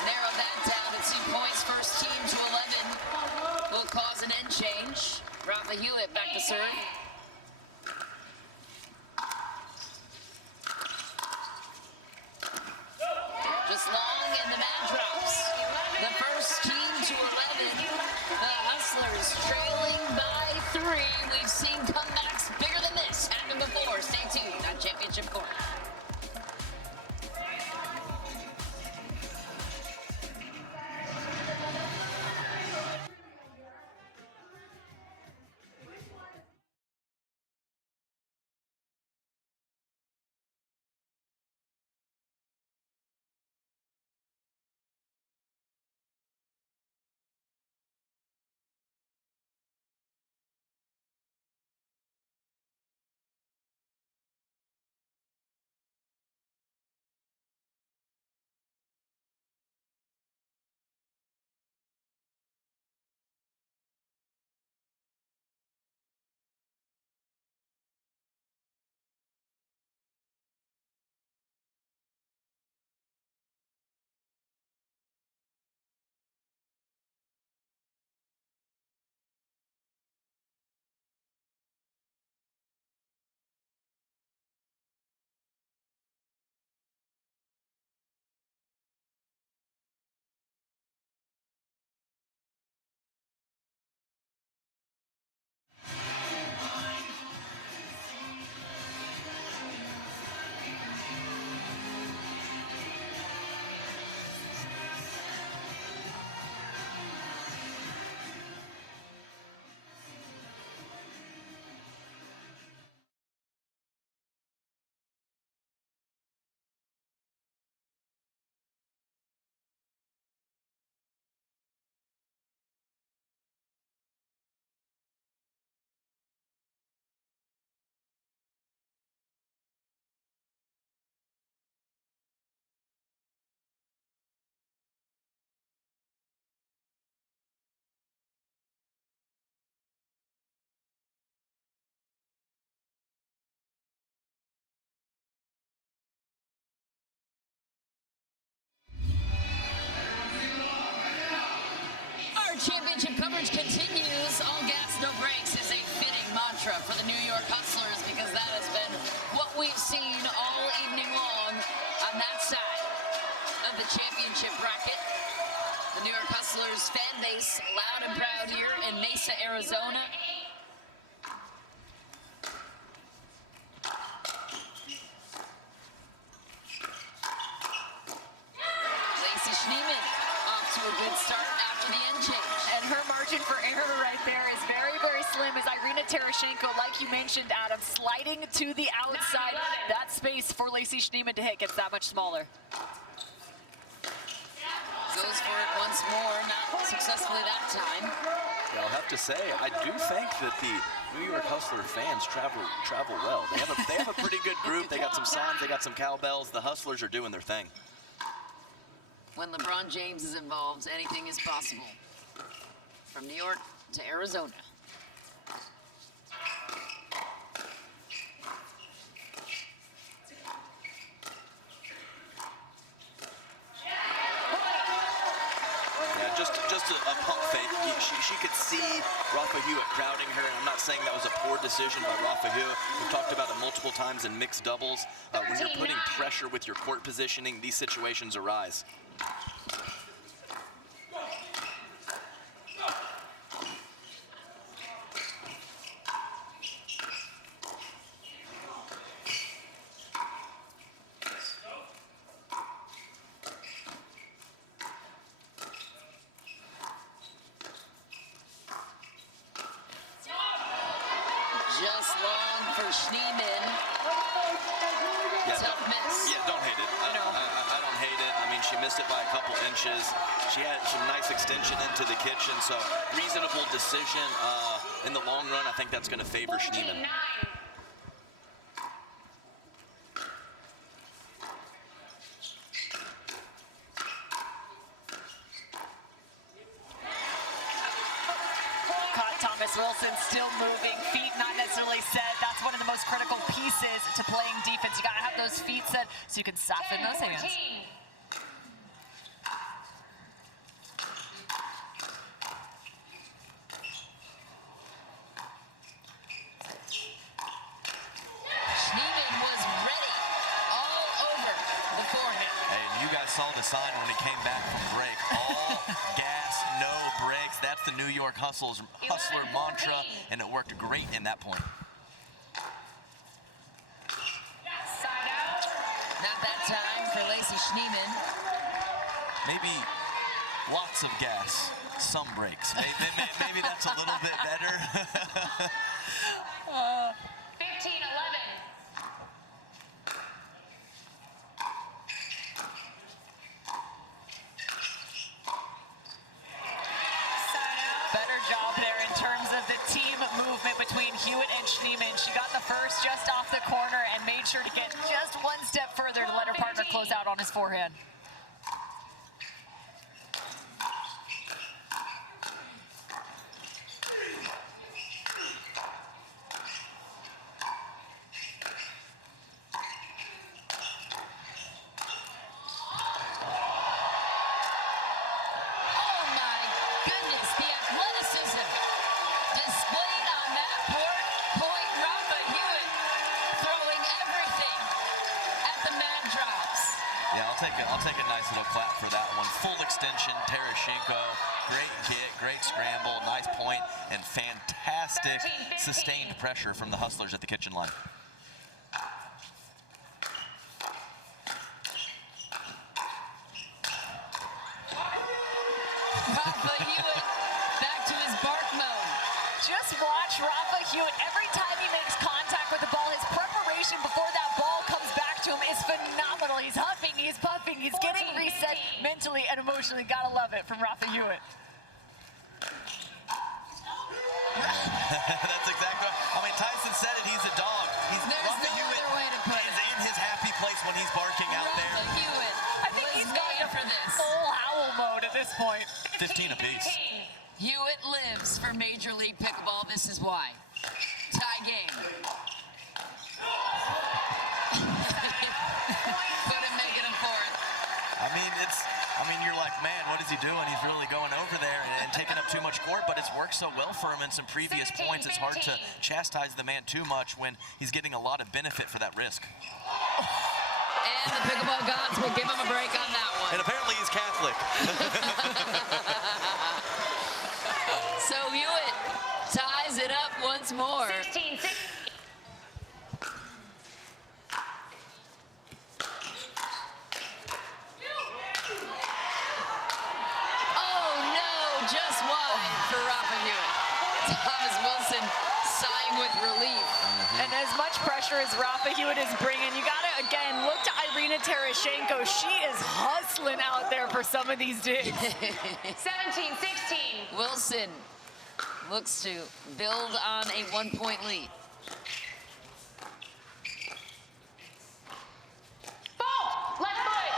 narrow that down to 2 points. First team to 11 will cause an end change. Rafa Hewett back to serve. Just long and the Mad Drops. The first team to 11. The Hustlers trailing by 3. We've seen comebacks bigger than this happen before. Stay tuned on Championship Court. coverage continues. All gas, no brakes is a fitting mantra for the New York Hustlers because that has been what we've seen all evening long on that side of the championship bracket. The New York Hustlers fan base loud and proud here in Mesa, Arizona. Lacy Schneemann off to a good start after the end change. And her margin for error right there is very, very slim as Irina Tereschenko, like you mentioned, Adam, sliding to the outside. That space for Lacy Schneemann to hit gets that much smaller. Goes for it once more, not successfully that time. Yeah, I'll have to say, I do think that the New York Hustler fans travel well. They have a pretty good group. They got some signs, they got some cowbells. The Hustlers are doing their thing. When LeBron James is involved, anything is possible. From New York to Arizona. Just a pump fake. She could see Rafa Hewett crowding her, and I'm not saying that was a poor decision by Rafa Hewett. We've talked about it multiple times in mixed doubles. When you're putting pressure with your court positioning, these situations arise. Just long for Schneemann. Tough miss. Yeah, don't hate it. I don't hate it. I mean, she missed it by a couple inches. She had some nice extension into the kitchen, so reasonable decision. In the long run, I think that's going to favor Schneemann. Wilson still moving, feet not necessarily set. That's one of the most critical pieces to playing defense. You gotta have those feet set so you can soften those hands. Schneemann was ready all over the forehand. Hey, and you guys saw the sign when he came back from break. All gas, no brakes. That's the New York Hustler mantra, and it worked great in that point. Not that time for Lacy Schneemann. Maybe lots of gas, some brakes. Maybe that's a little bit better. 15-11. Better job there in terms of the team movement between Hewett and Schneemann. She got the first just off the corner and made sure to get just one step further to let her partner close out on his forehand. I'll take a nice little clap for that one. Full extension, Tereschenko, great hit, great scramble, nice point, and fantastic sustained pressure from the Hustlers at the kitchen line. Rafa Hewett back to his bark mode. Just watch Rafa Hewett. Every time he makes contact with the ball, his preparation before that ball comes back to him is phenomenal. He's huffing, he's puffing, he's getting reset mentally and emotionally. Gotta love it from Rafa Hewett. That's exactly right. I mean, Tyson said it, he's a dog. Rafa Hewett is in his happy place when he's barking out there. Rafa Hewett I think he's going for this. Full howl mode at this point. 15 apiece. Hewett lives for Major League Pickleball. This is why. Tie game. Couldn't make it a fourth. I mean, I mean, you're like, man, what is he doing? He's really going over there and taking up too much court, but it's worked so well for him in some previous points. It's hard to chastise the man too much when he's getting a lot of benefit for that risk. And the pickleball gods will give him a break on that one. And apparently he's Catholic. So Hewett ties it up once more. 16-16. Oh no, just wide for Rafa Hewett. Thomas Wilson sighing with relief. And as much pressure as Rafa Hewett is bringing, you got to, again, look to Irina Tereschenko. She is hustling out there for some of these digs. 17-16. Wilson looks to build on a 1-point lead. Fault. Left foot.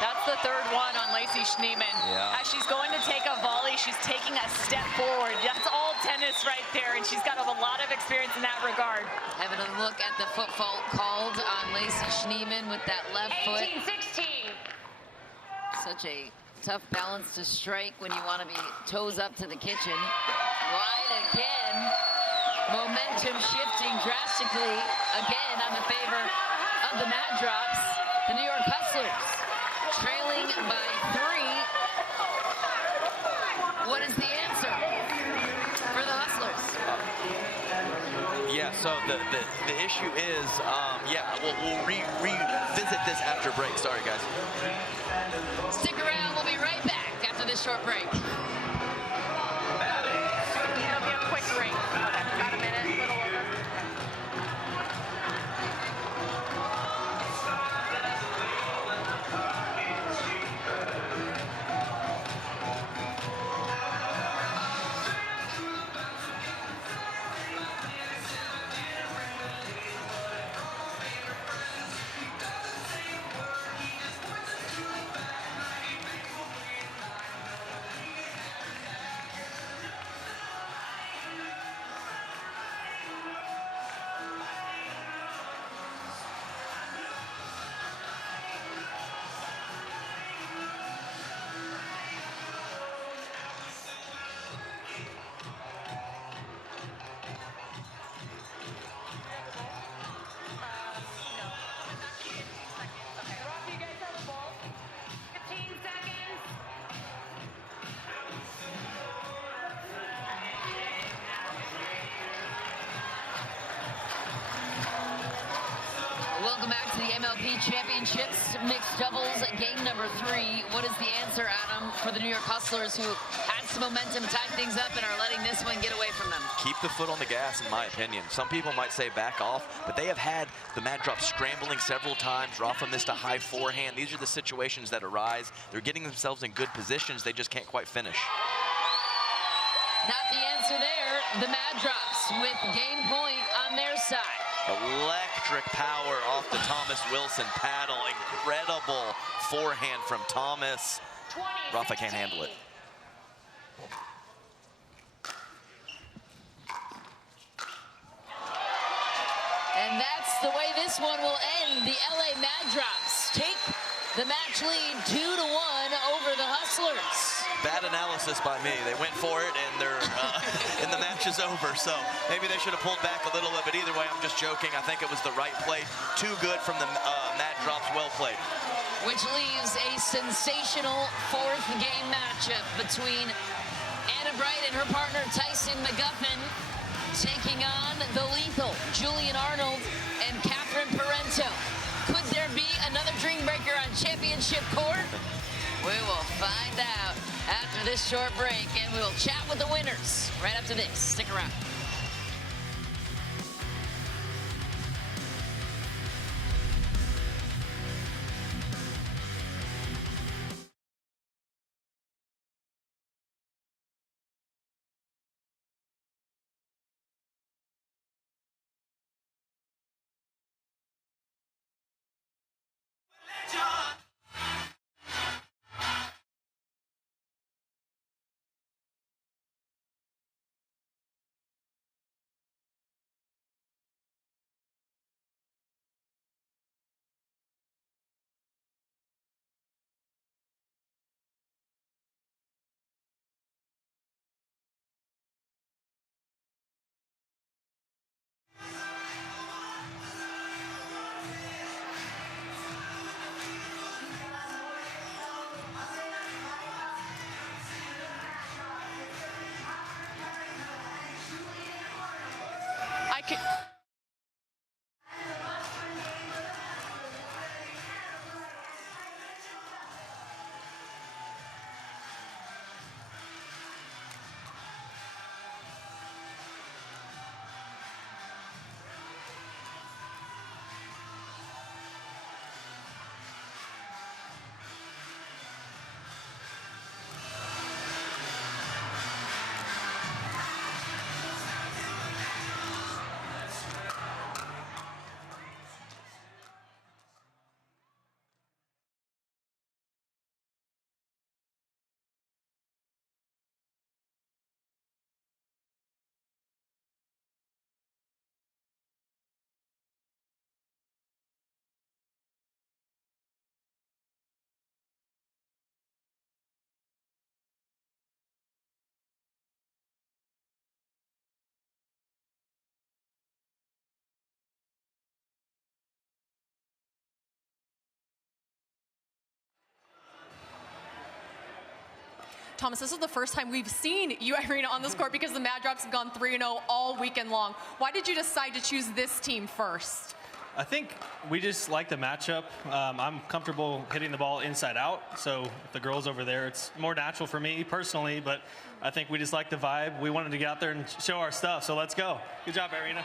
That's the third one on Lacy Schneemann. Yeah. As she's going to take a volley, she's taking a step forward. That's all tennis right there, and she's got a lot of experience in that regard. Having a look at the foot fault called on Lacy Schneemann with that left foot. 18-16. Such a tough balance to strike when you want to be toes up to the kitchen. Wide again. Momentum shifting drastically again on the favor of the mat drops. The New York Hustlers trailing by 3. What is the answer for the Hustlers? Yeah, so the issue is, we'll revisit this after break. Sorry, guys. Stick around. We'll be right back after this short break. It'll be a quick break. About a minute, a little over. Welcome back to the MLP Championships Mixed Doubles, game number 3. What is the answer, Adam, for the New York Hustlers who had some momentum, tied things up, and are letting this one get away from them? Keep the foot on the gas, in my opinion. Some people might say back off, but they have had the mat drop scrambling several times. Rafa missed a high forehand. These are the situations that arise. They're getting themselves in good positions. They just can't quite finish. Not the answer there. The Mad Drops with game point on their side. Electric power off the Thomas Wilson paddle. Incredible forehand from Thomas. Rafa can't handle it. And that's the way this one will end. The LA Mad Drops take the match lead 2-1 over the Hustlers. Bad analysis by me. They went for it, and they're and the match is over. So maybe they should have pulled back a little bit. But either way, I'm just joking. I think it was the right play. Too good from the Mad Drops. Well played. Which leaves a sensational fourth game matchup between Anna Bright and her partner Tyson McGuffin taking on the lethal Julian Arnold and Parenteau. Could there be another dream breaker on championship court? We will find out after this short break, and we will chat with the winners right after this. Stick around. Thomas, this is the first time we've seen you, Irina, on this court because the Mad Drops have gone 3-0 all weekend long. Why did you decide to choose this team first? I think we just like the matchup. I'm comfortable hitting the ball inside out, so if the girl's over there, it's more natural for me personally, but I think we just like the vibe. We wanted to get out there and show our stuff, so let's go. Good job, Irina.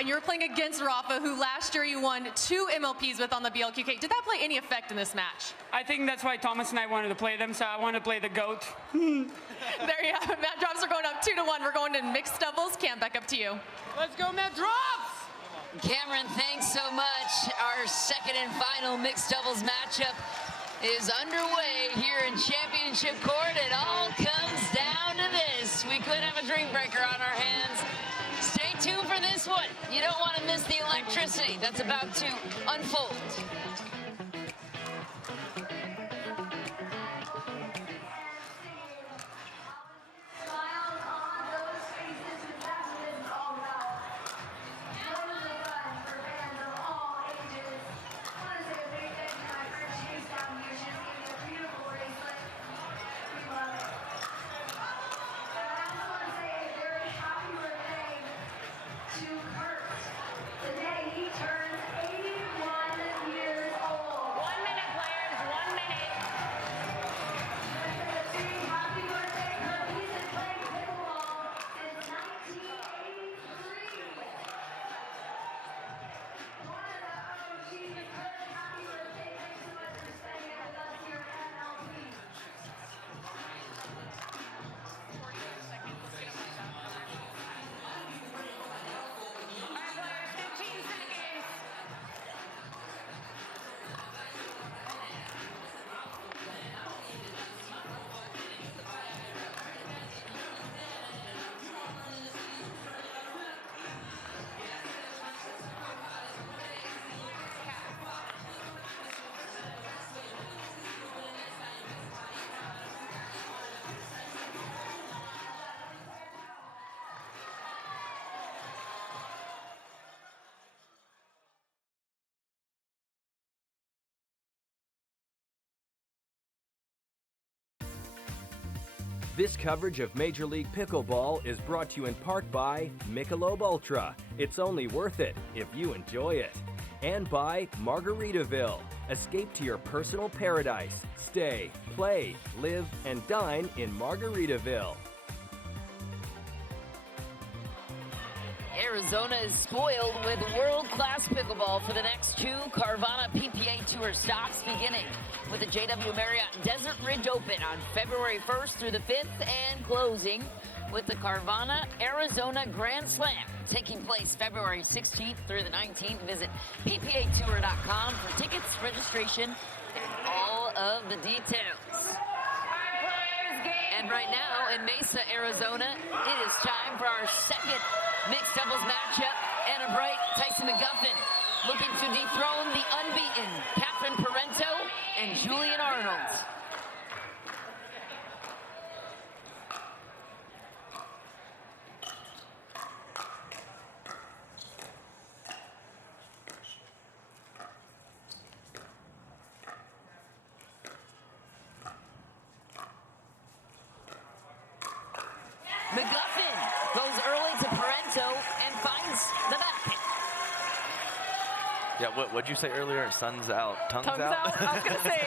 And you were playing against Rafa, who last year you won 2 MLPs with on the BLQK. Did that play any effect in this match? I think that's why Thomas and I wanted to play them, so I wanted to play the GOAT. There you have it. Mad Drops are going up 2-1. We're going to mixed doubles. Cam, back up to you. Let's go, Mad Drops! Cameron, thanks so much. Our second and final mixed doubles matchup is underway here in Championship Court. It all comes down to this. We could have a dream breaker on our hands. Stay tuned for this one. You don't want to miss the electricity that's about to unfold. This coverage of Major League Pickleball is brought to you in part by Michelob Ultra. It's only worth it if you enjoy it. And by Margaritaville. Escape to your personal paradise. Stay, play, live, and dine in Margaritaville. Arizona is spoiled with world-class pickleball for the next 2 Carvana PPA Tour stops, beginning with the JW Marriott Desert Ridge Open on February 1st through the 5th and closing with the Carvana Arizona Grand Slam taking place February 16th through the 19th. Visit ppatour.com for tickets, registration, and all of the details. And right now in Mesa, Arizona, it is time for our second mixed doubles matchup. Anna Bright, Tyson McGuffin looking to dethrone the unbeaten Parenteau and Julian Arnold. McGuffin goes early to Parenteau and finds the back. Yeah, what'd you say earlier? Sun's out, tongue's out? I was going to say,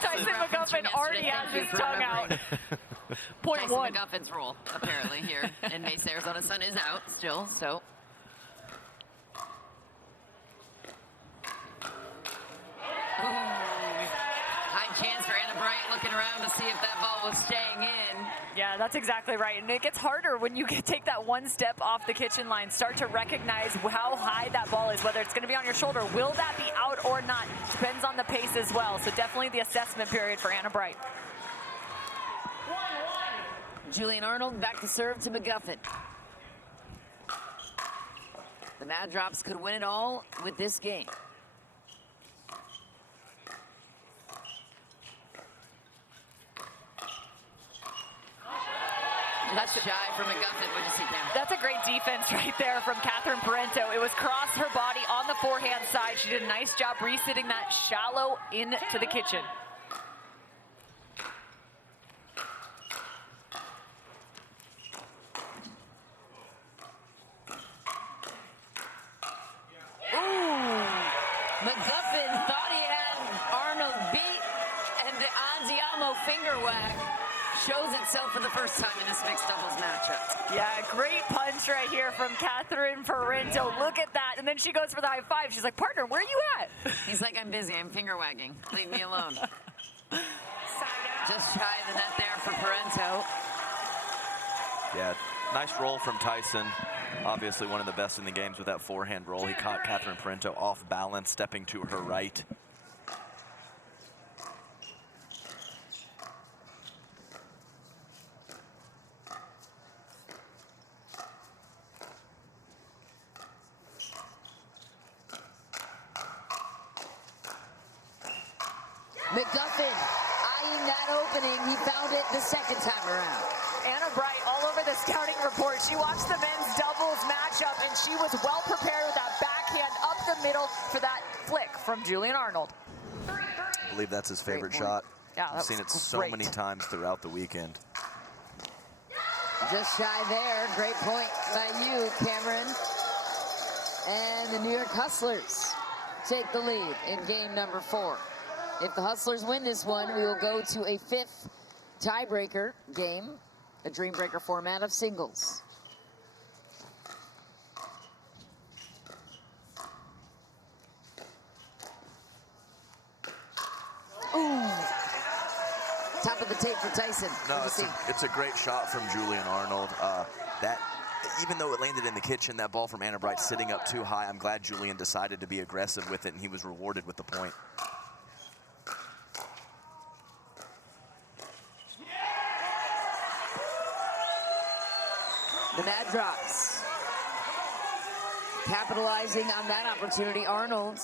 Tyson McGuffin already has his tongue out. Point Tyson one. McGuffin's rule, apparently, here in Mesa, Arizona. Sun is out still, so. Ooh. High chance for Anna Bright looking around to see if that ball was staying in. Yeah, that's exactly right. And it gets harder when you take that one step off the kitchen line, start to recognize how high that ball is, whether it's going to be on your shoulder. Will that be out or not? Depends on the pace as well. So definitely the assessment period for Anna Bright. Julian Arnold back to serve to McGuffin. The Mad Drops could win it all with this game. That's shy from McGuffin. What'd you see, Pam? That's a great defense right there from Parenteau. It was cross her body on the forehand side. She did a nice job resitting that shallow into the kitchen. Andiamo finger wag shows itself for the first time in this mixed doubles matchup. Yeah, great punch right here from Catherine Parenteau. Look at that. And then she goes for the high five. She's like, partner, where are you at? He's like, I'm busy. I'm finger wagging. Leave me alone. Just shy of the net there for Parenteau. Yeah, nice roll from Tyson. Obviously one of the best in the games with that forehand roll. He caught Catherine Parenteau off balance, stepping to her right. McGuffin eyeing that opening. He found it the second time around. Anna Bright all over the scouting report. She watched the men's doubles matchup, and she was well prepared with that backhand up the middle for that flick from Julian Arnold. I believe that's his favorite shot. Yeah, I've seen it so many times throughout the weekend. Just shy there. Great point by you, Cameron. And the New York Hustlers take the lead in game number 4. If the Hustlers win this one, we will go to a 5th tiebreaker game, a Dream Breaker format of singles. Ooh. Top of the tape for Tyson. No, it's a great shot from Julian Arnold. Even though it landed in the kitchen, that ball from Anna Bright sitting up too high, I'm glad Julian decided to be aggressive with it, and he was rewarded with the point. The net drops. Capitalizing on that opportunity, Arnold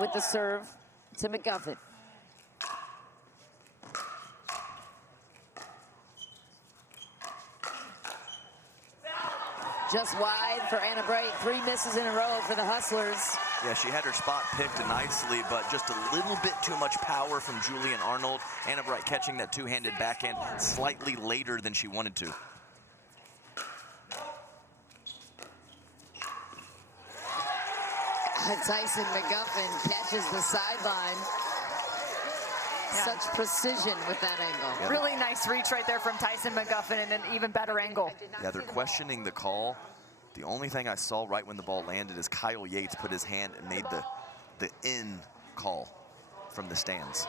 with the serve to McGuffin. Just wide for Anna Bright. 3 misses in a row for the Hustlers. Yeah, she had her spot picked nicely, but just a little bit too much power from Julian Arnold. Anna Bright catching that two-handed backhand slightly later than she wanted to. Tyson McGuffin catches the sideline. Yeah. Such precision with that angle. Yeah. Really nice reach right there from Tyson McGuffin, and an even better angle. Yeah, they're questioning the call. The only thing I saw right when the ball landed is Kyle Yates put his hand and made the in call from the stands.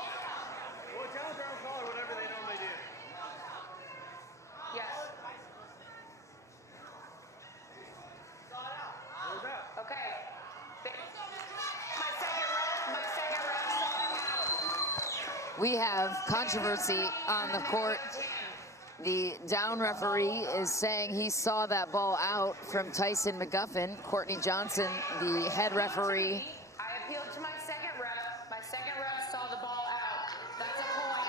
We have controversy on the court. The down referee is saying he saw that ball out from Tyson McGuffin. Courtney Johnson, the head referee. I appealed to my second ref. My second ref saw the ball out. That's a point.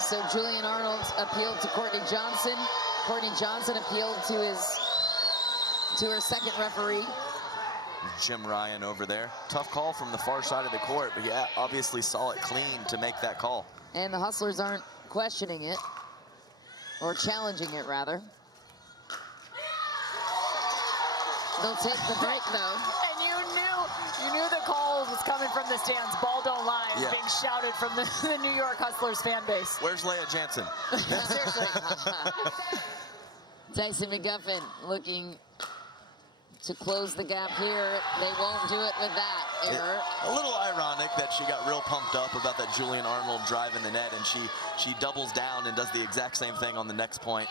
So Julian Arnold appealed to Courtney Johnson. Courtney Johnson appealed to her second referee. Jim Ryan over there. Tough call from the far side of the court, but yeah, obviously saw it clean to make that call. And the Hustlers aren't questioning it, or challenging it rather. They'll take the break though. And you knew the call was coming from the stands. Ball don't lie is being shouted from the New York Hustlers fan base. Where's Leah Jansen? Seriously. Tyson McGuffin looking to close the gap here. They won't do it with that error. A little ironic that she got real pumped up about that Julian Arnold drive in the net, and she doubles down and does the exact same thing on the next point.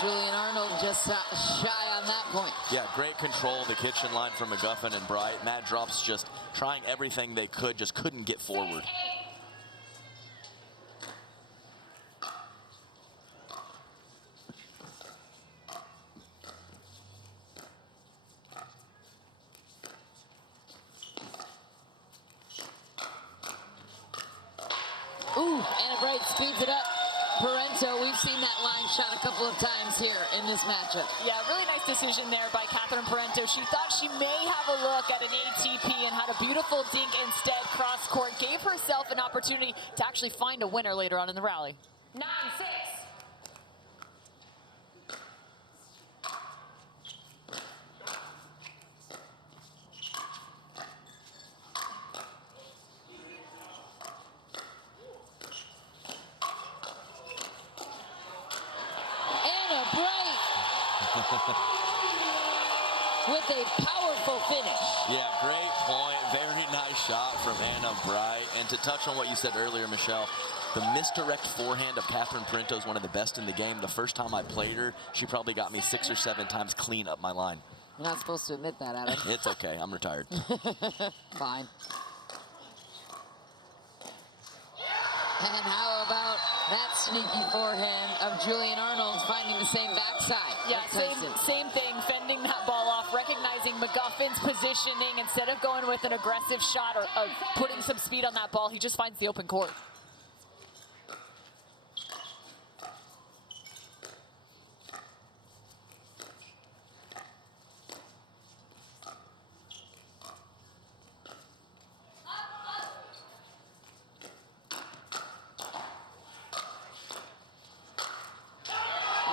Julian Arnold just shy on that point. Yeah, great control of the kitchen line from McGuffin and Bright. Mad Drops just trying everything they could, just couldn't get forward. Ooh, Anna Bright speeds it up. Parenteau, we've seen that line shot a couple of times here in this matchup. Yeah, really nice decision there by Catherine Parenteau. She thought she may have a look at an ATP and had a beautiful dink instead. Cross court gave herself an opportunity to actually find a winner later on in the rally. 9-6. With a powerful finish. Yeah, great point. Very nice shot from Anna Bright. And to touch on what you said earlier, Michelle, the misdirect forehand of Catherine Parenteau is one of the best in the game. The first time I played her, she probably got me 6 or 7 times clean up my line. You're not supposed to admit that, Adam. It's okay. I'm retired. Fine. And how about that sneaky forehand of Julian Arnold finding the same backside? Yeah, same thing, fending that ball off, recognizing McGuffin's positioning. Instead of going with an aggressive shot or putting some speed on that ball, he just finds the open court.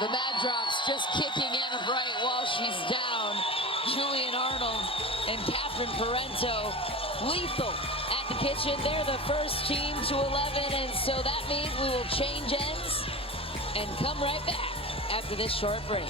The Mad Drops just kicking Anna Bright while she's down. Julian Arnold and Catherine Parenteau lethal at the kitchen. They're the first team to 11, and so that means we will change ends and come right back after this short break.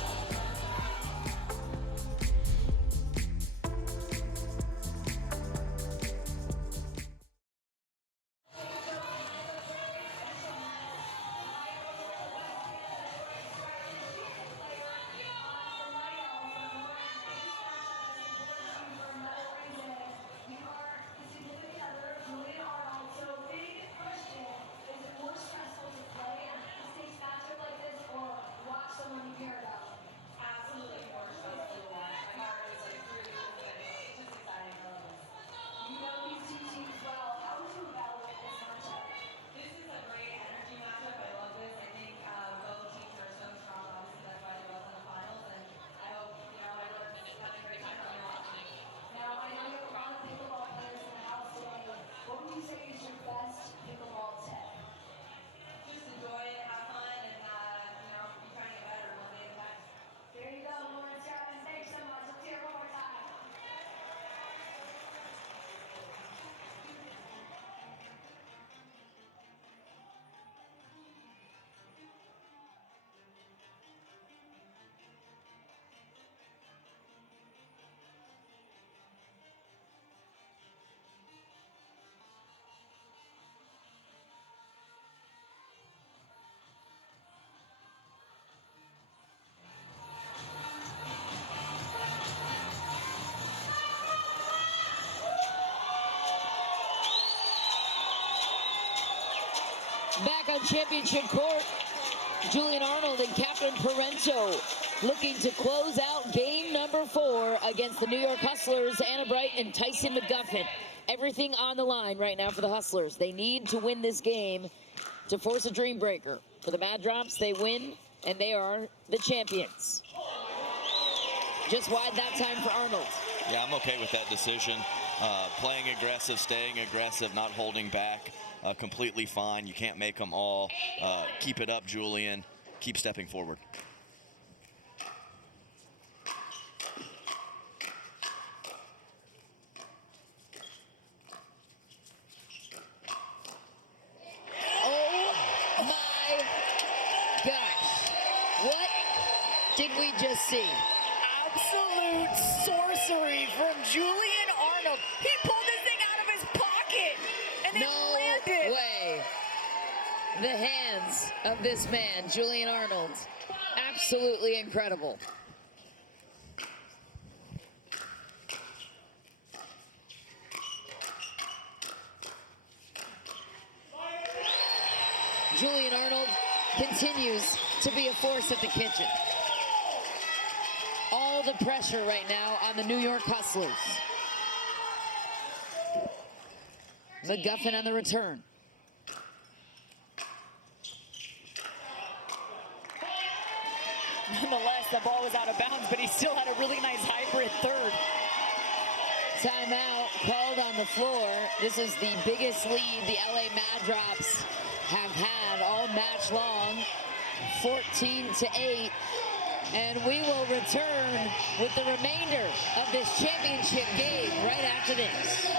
Back on championship court, Julian Arnold and Catherine Parenteau looking to close out game number 4 against the New York Hustlers, Anna Bright and Tyson McGuffin. Everything on the line right now for the Hustlers. They need to win this game to force a dream breaker. For the Mad Drops, they win, and they are the champions. Just wide that time for Arnold. Yeah, I'm okay with that decision. Playing aggressive, staying aggressive, not holding back. Completely fine. You can't make them all. Keep it up, Julian. Keep stepping forward. Oh my gosh. What did we just see? Absolute sorcery from Julian Arnold. He pulled this thing out of his pocket and it landed. No way. The hands of this man, Julian Arnold, absolutely incredible. Julian Arnold continues to be a force at the kitchen. All the pressure right now on the New York Hustlers. McGuffin on the return. Nonetheless, the ball was out of bounds, but he still had a really nice hybrid third. Timeout called on the floor. This is the biggest lead the LA Mad Drops have had all match long, 14-8. And we will return with the remainder of this championship game right after this.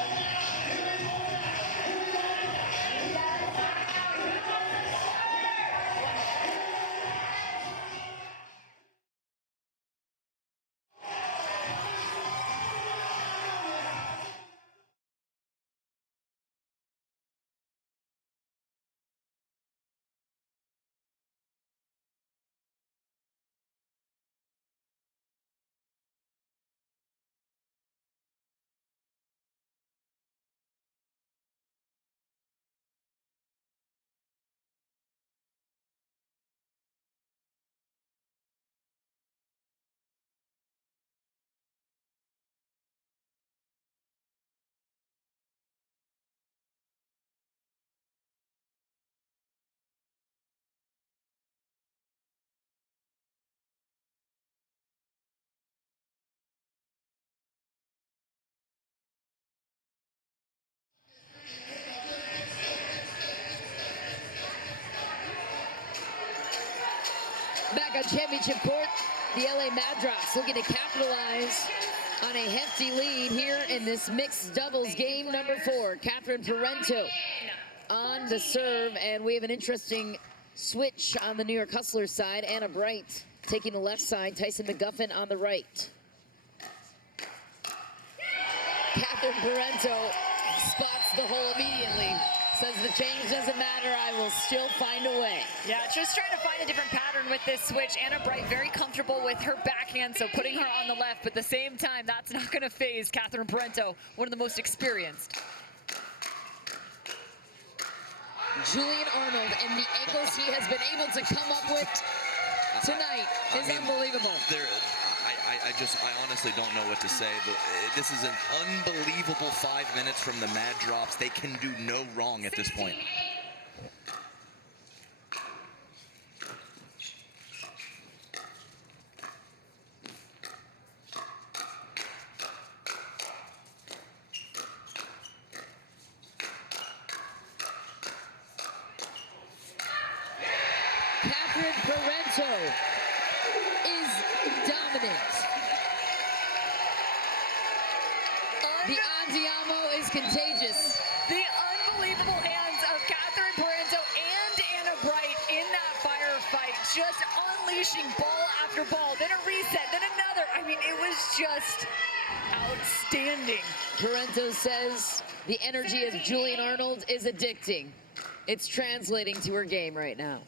Back on championship court, the LA Mad Drops looking to capitalize on a hefty lead here in this mixed doubles game number 4. Parenteau on the serve, and we have an interesting switch on the New York Hustlers side. Anna Bright taking the left side, Tyson McGuffin on the right. Parenteau spots the hole immediately. Says the change doesn't matter, I will still find a way. Yeah, just trying to find a different pattern with this switch. Anna Bright very comfortable with her backhand, so putting her on the left, but at the same time, that's not going to phase Parenteau, one of the most experienced. Julian Arnold and the angles he has been able to come up with tonight is unbelievable. I honestly don't know what to say, but this is an unbelievable 5 minutes from the Mad Drops. They can do no wrong at this point. Parenteau is dominant. The Andiamo is contagious. The unbelievable hands of Parenteau and Anna Bright in that firefight, just unleashing ball after ball, then a reset, then another. I mean, it was just outstanding. Parenteau says the energy of Julian Arnold is addicting. It's translating to her game right now.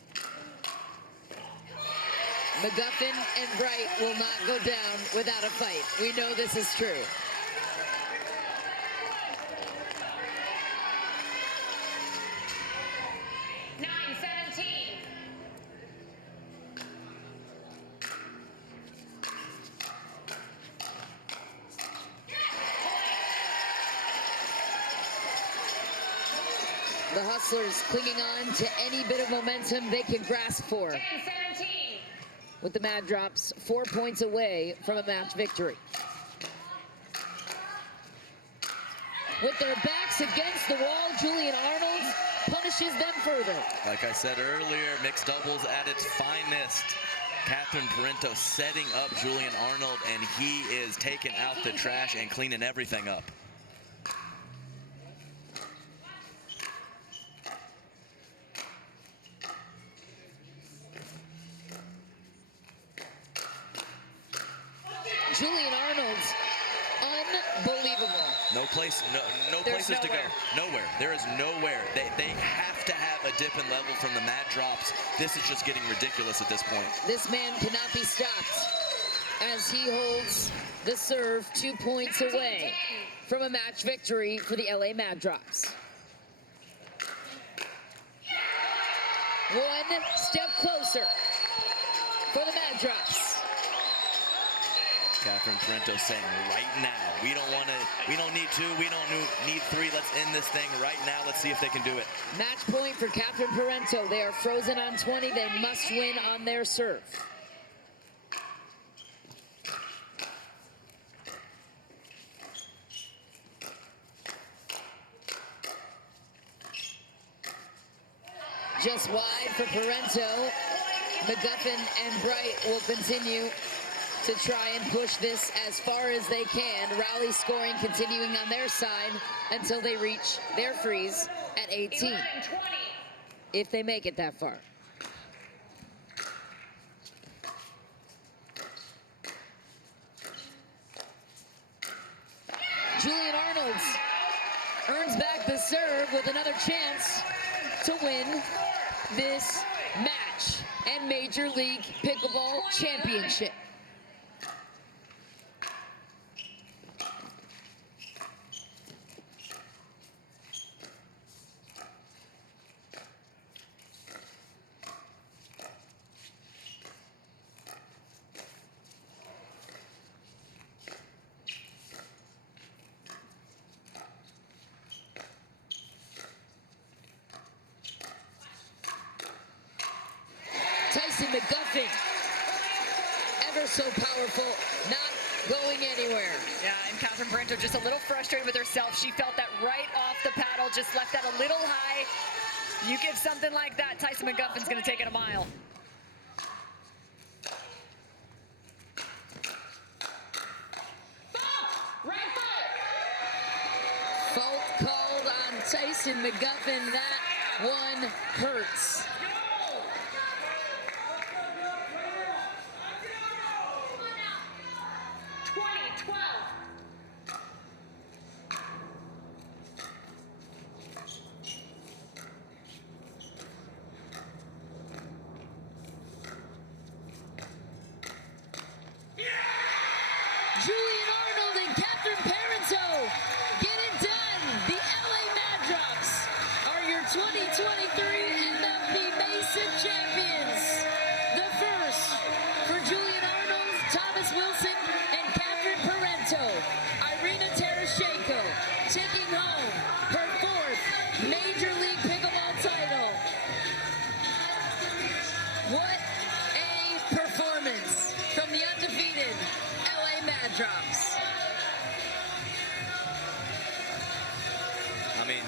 McGuffin and Bright will not go down without a fight. We know this is true. The Hustlers clinging on to any bit of momentum they can grasp for. 10-17. With the Mad Drops 4 points away from a match victory. With their backs against the wall, Julian Arnold punishes them further. Like I said earlier, mixed doubles at its finest. Parenteau setting up Julian Arnold, and he is taking out the trash and cleaning everything up. Julian Arnold's unbelievable. No places to go. Nowhere. There is nowhere. They have to have a dip in level from the Mad Drops. This is just getting ridiculous at this point. This man cannot be stopped as he holds the serve 2 points away from a match victory for the LA Mad Drops. One step closer for the Mad Drops. Parenteau saying right now, we don't need 2, we don't need 3, let's end this thing right now, let's see if they can do it. Match point for Parenteau. They are frozen on 20, they must win on their serve. just wide for Parenteau. McGuffin and Bright will continue to try and push this as far as they can. Rally scoring continuing on their side until they reach their freeze at 18. 11-20. If they make it that far. Julian Arnold earns back the serve with another chance to win this match and Major League Pickleball Championship. Tyson McGuffin, ever so powerful, not going anywhere. Yeah, and Catherine Parenteau just a little frustrated with herself. She felt that right off the paddle, just left that a little high. You give something like that, Tyson McGuffin's going to take it a mile. Fault called on Tyson McGuffin. That one hurts. Julian Arnold and Catherine Parenteau get it done. The LA Mad Drops are your 2023 MLP Mesa champions. The first for Julian Arnold, Thomas Wilson, and Catherine Parenteau. Irina Tereschenko taking home her fourth Major League Pickleball title. What a performance from the undefeated LA Mad Drops. I mean,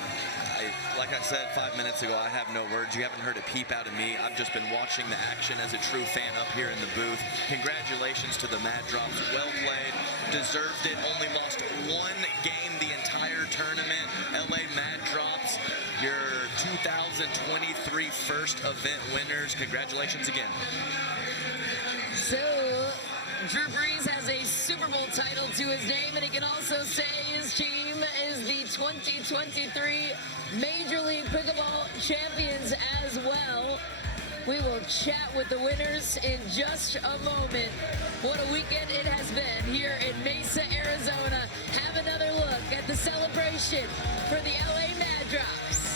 like I said 5 minutes ago, I have no words. You haven't heard a peep out of me. I've just been watching the action as a true fan up here in the booth. Congratulations to the Mad Drops. Well played. Deserved it. Only lost one game the entire tournament. LA Mad Drops, your 2023 first event winners. Congratulations again. So, Drew Brees has a Super Bowl title to his name, and he can also say his team is the 2023 Major League Pickleball champions as well. We will chat with the winners in just a moment. What a weekend it has been here in Mesa, Arizona. Have another look at the celebration for the LA Mad Drops.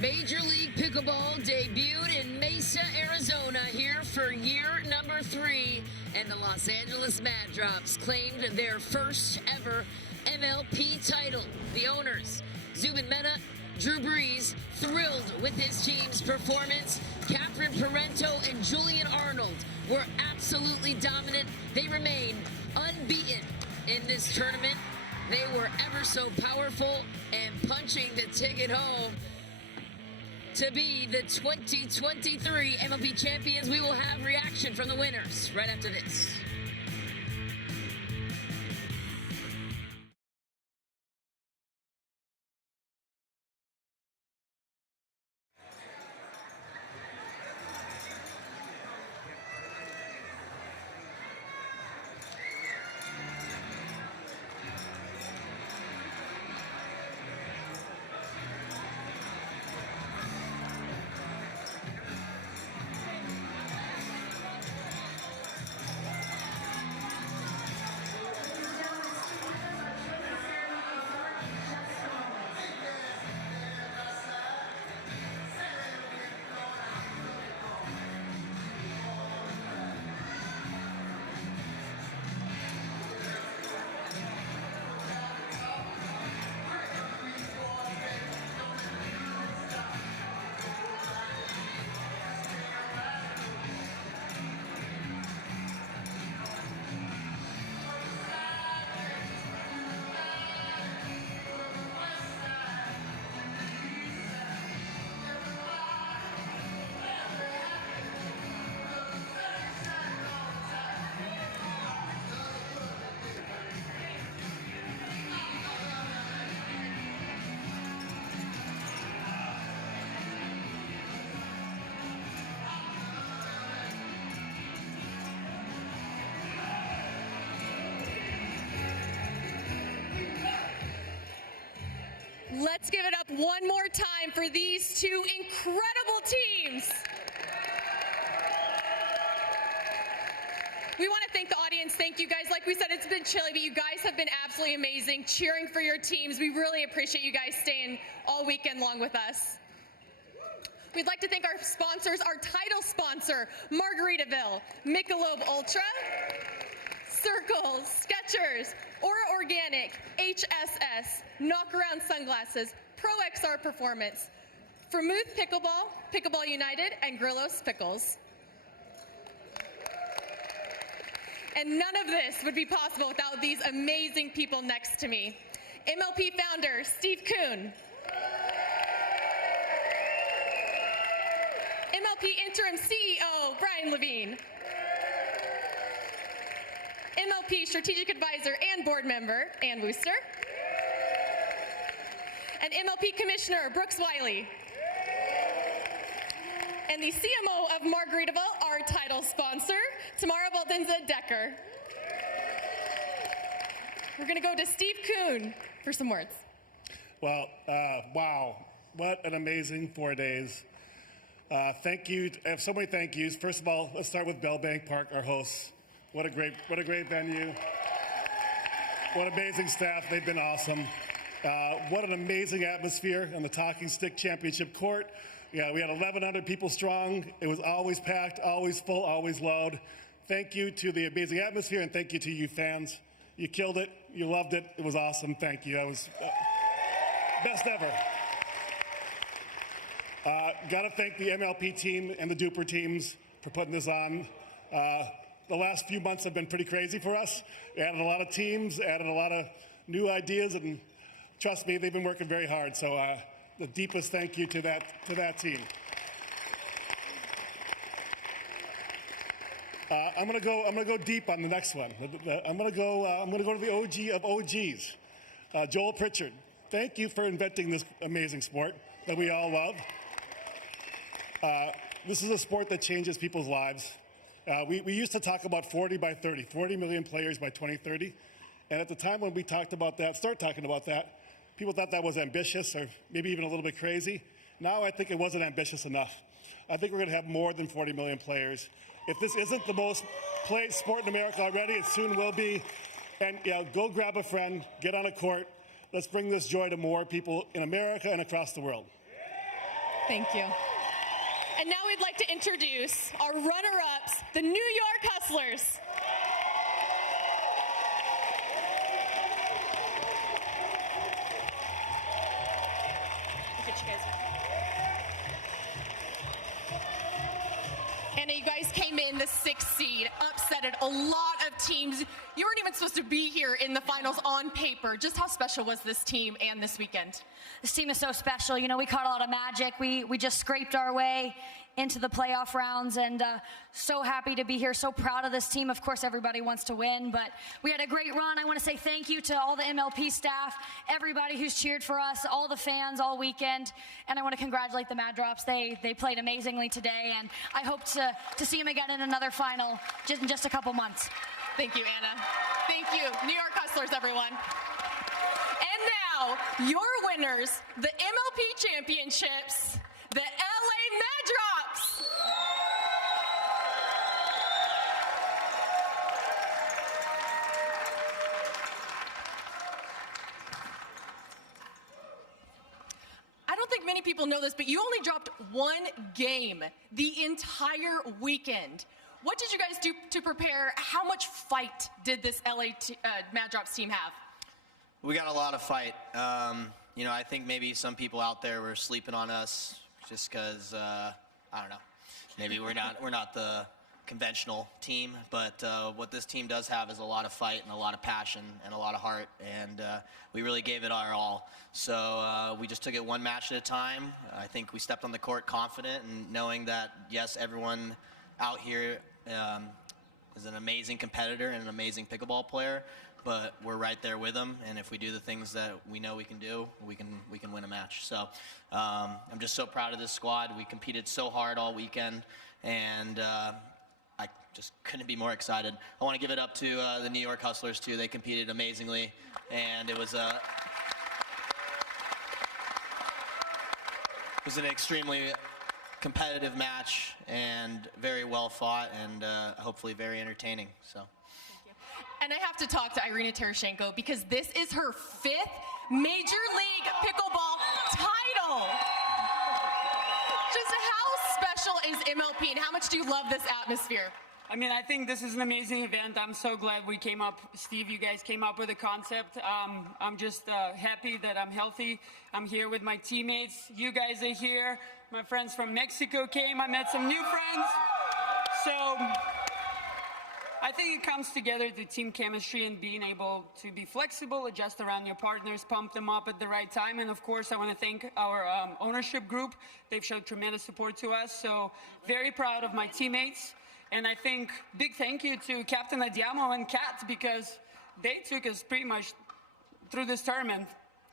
Major League Pickleball debuted in Mesa, Arizona, here for year number 3, and the Los Angeles Mad Drops claimed their first ever MLP title. The owners, Zubin, Mehta, Brees, thrilled with his team's performance. Parenteau and Julian Arnold were absolutely dominant. They remain unbeaten in this tournament. They were ever so powerful and punching the ticket home to be the 2023 MLP champions. We will have reaction from the winners right after this. Let's give it up one more time for these two incredible teams. We want to thank the audience. Thank you guys. Like we said, it's been chilly, but you guys have been absolutely amazing, cheering for your teams. We really appreciate you guys staying all weekend long with us. We'd like to thank our sponsors, our title sponsor, Margaritaville, Michelob Ultra, Circle, Skechers, Aura Organic, HSS, Knockaround Sunglasses, Pro XR Performance, Vermouth Pickleball, Pickleball United, and Grillos Pickles. And none of this would be possible without these amazing people next to me. MLP founder, Steve Kuhn. MLP interim CEO, Brian Levine. MLP strategic advisor and board member, Ann Wooster. And MLP commissioner, Brooks Wiley. And the CMO of Margaritaville, our title sponsor, Tamara Valdenza Decker. We're going to go to Steve Kuhn for some words. Well, wow, what an amazing 4 days. Thank you. I have so many thank yous. First of all, let's start with Bell Bank Park, our hosts. What a great venue. What amazing staff. They've been awesome. What an amazing atmosphere on the Talking Stick Championship Court. Yeah, we had 1,100 people strong. It was always packed, always full, always loud. Thank you to the amazing atmosphere, and thank you to you fans. You killed it. You loved it. It was awesome. Thank you. That was best ever. Got to thank the MLP team and the Duper teams for putting this on. The last few months have been pretty crazy for us. We added a lot of teams, added a lot of new ideas, and trust me, they've been working very hard. So the deepest thank you to that team. I'm gonna go deep on the next one. I'm gonna go to the OG of OGs, Joel Pritchard. Thank you for inventing this amazing sport that we all love. This is a sport that changes people's lives. We used to talk about 40 by 30, 40 million players by 2030. And at the time when we talked about that, people thought that was ambitious or maybe even a little bit crazy. Now I think it wasn't ambitious enough. I think we're going to have more than 40 million players. If this isn't the most played sport in America already, it soon will be. And go grab a friend, get on a court. Let's bring this joy to more people in America and across the world. Thank you. And now we'd like to introduce our runner-ups, the New York Hustlers. Look at you guys. Anna, you guys came in the 6th seed, upsetted a lot of teams. You weren't even supposed to be here in the finals on paper. Just how special was this team and this weekend? This team is so special. You know, we caught a lot of magic. We just scraped our way into the playoff rounds, and so happy to be here. So proud of this team. Of course, everybody wants to win, but we had a great run. I want to say thank you to all the MLP staff, everybody who's cheered for us, all the fans all weekend, and I want to congratulate the Mad Drops. They played amazingly today, and I hope to see them again in another final in just a couple months. Thank you, Anna. Thank you. New York Hustlers, everyone. And now, your winners, the MLP championships, the LA Mad Drops. I don't think many people know this, but you only dropped one game the entire weekend. What did you guys do to prepare? How much fight did this LA Mad Drops team have? We got a lot of fight. You know, I think maybe some people out there were sleeping on us just because, I don't know, maybe we're not the conventional team, but what this team does have is a lot of fight and a lot of passion and a lot of heart, and we really gave it our all. So we just took it one match at a time. I think we stepped on the court confident and knowing that, yes, everyone out here is an amazing competitor and an amazing pickleball player, but we're right there with them, and if we do the things that we know we can do, we can win a match. So I'm just so proud of this squad. We competed so hard all weekend, and I just couldn't be more excited. I want to give it up to the New York Hustlers too. They competed amazingly, and it was an extremely competitive match and very well fought and hopefully very entertaining. So. And I have to talk to Irina Tereschenko because this is her 5th Major League Pickleball title. Just how special is MLP and how much do you love this atmosphere? I mean, I think this is an amazing event. I'm so glad we came up, Steve, you guys came up with the concept. I'm just happy that I'm healthy. I'm here with my teammates. You guys are here. My friends from Mexico came. I met some new friends. So I think it comes together, the team chemistry and being able to be flexible, adjust around your partners, pump them up at the right time. And of course, I want to thank our ownership group. They've showed tremendous support to us. So very proud of my teammates. And I think big thank you to Captain Adiamo and Kat because they took us pretty much through this tournament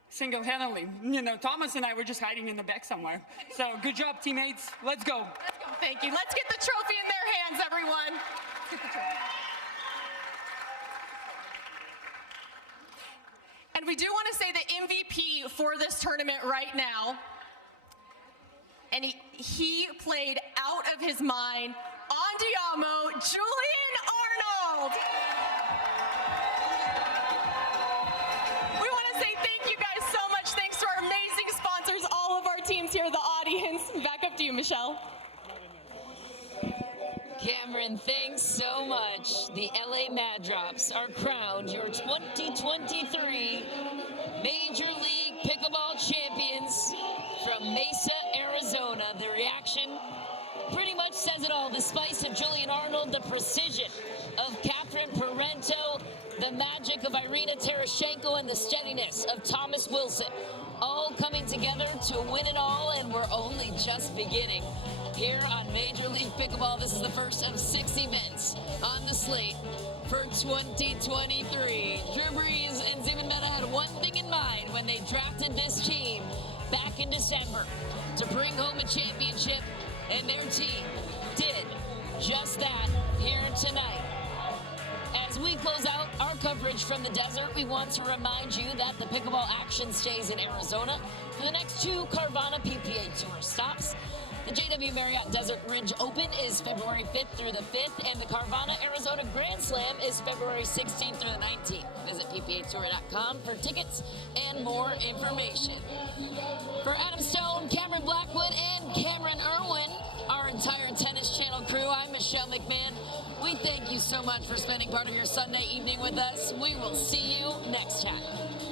single-handedly. You know, Thomas and I were just hiding in the back somewhere. So good job, teammates. Let's go. Let's go. Thank you. Let's get the trophy in their hands, everyone. Let's get the trophy. And we do want to say the MVP for this tournament right now. And he played out of his mind. Andiamo, Julian Arnold. We want to say thank you guys so much. Thanks to our amazing sponsors, all of our teams here, the audience. Back up to you, Michelle. Cameron, thanks so much. The LA Mad Drops are crowned your 2023 Major League Pickleball champions from Mesa, Arizona. The reaction pretty much says it all. The spice of Julian Arnold, the precision of Catherine Parenteau, the magic of Irina Tereschenko, and the steadiness of Thomas Wilson, all coming together to win it all, and we're only just beginning. Here on Major League Pickleball, this is the first of 6 events on the slate for 2023. Drew Brees and Zubin Mehta had one thing in mind when they drafted this team back in December, to bring home a championship, and their team did just that here tonight. As we close out our coverage from the desert, we want to remind you that the pickleball action stays in Arizona for the next 2 Carvana PPA Tour stops. The JW Marriott Desert Ridge Open is February 5th through the 5th, and the Carvana Arizona Grand Slam is February 16th through the 19th. Visit ppatour.com for tickets and more information. For Adam Stone, Cameron Blackwood, and Cameron Irwin, our entire Tennis Channel crew, I'm Michelle McMahon. We thank you so much for spending part of your Sunday evening with us. We will see you next time.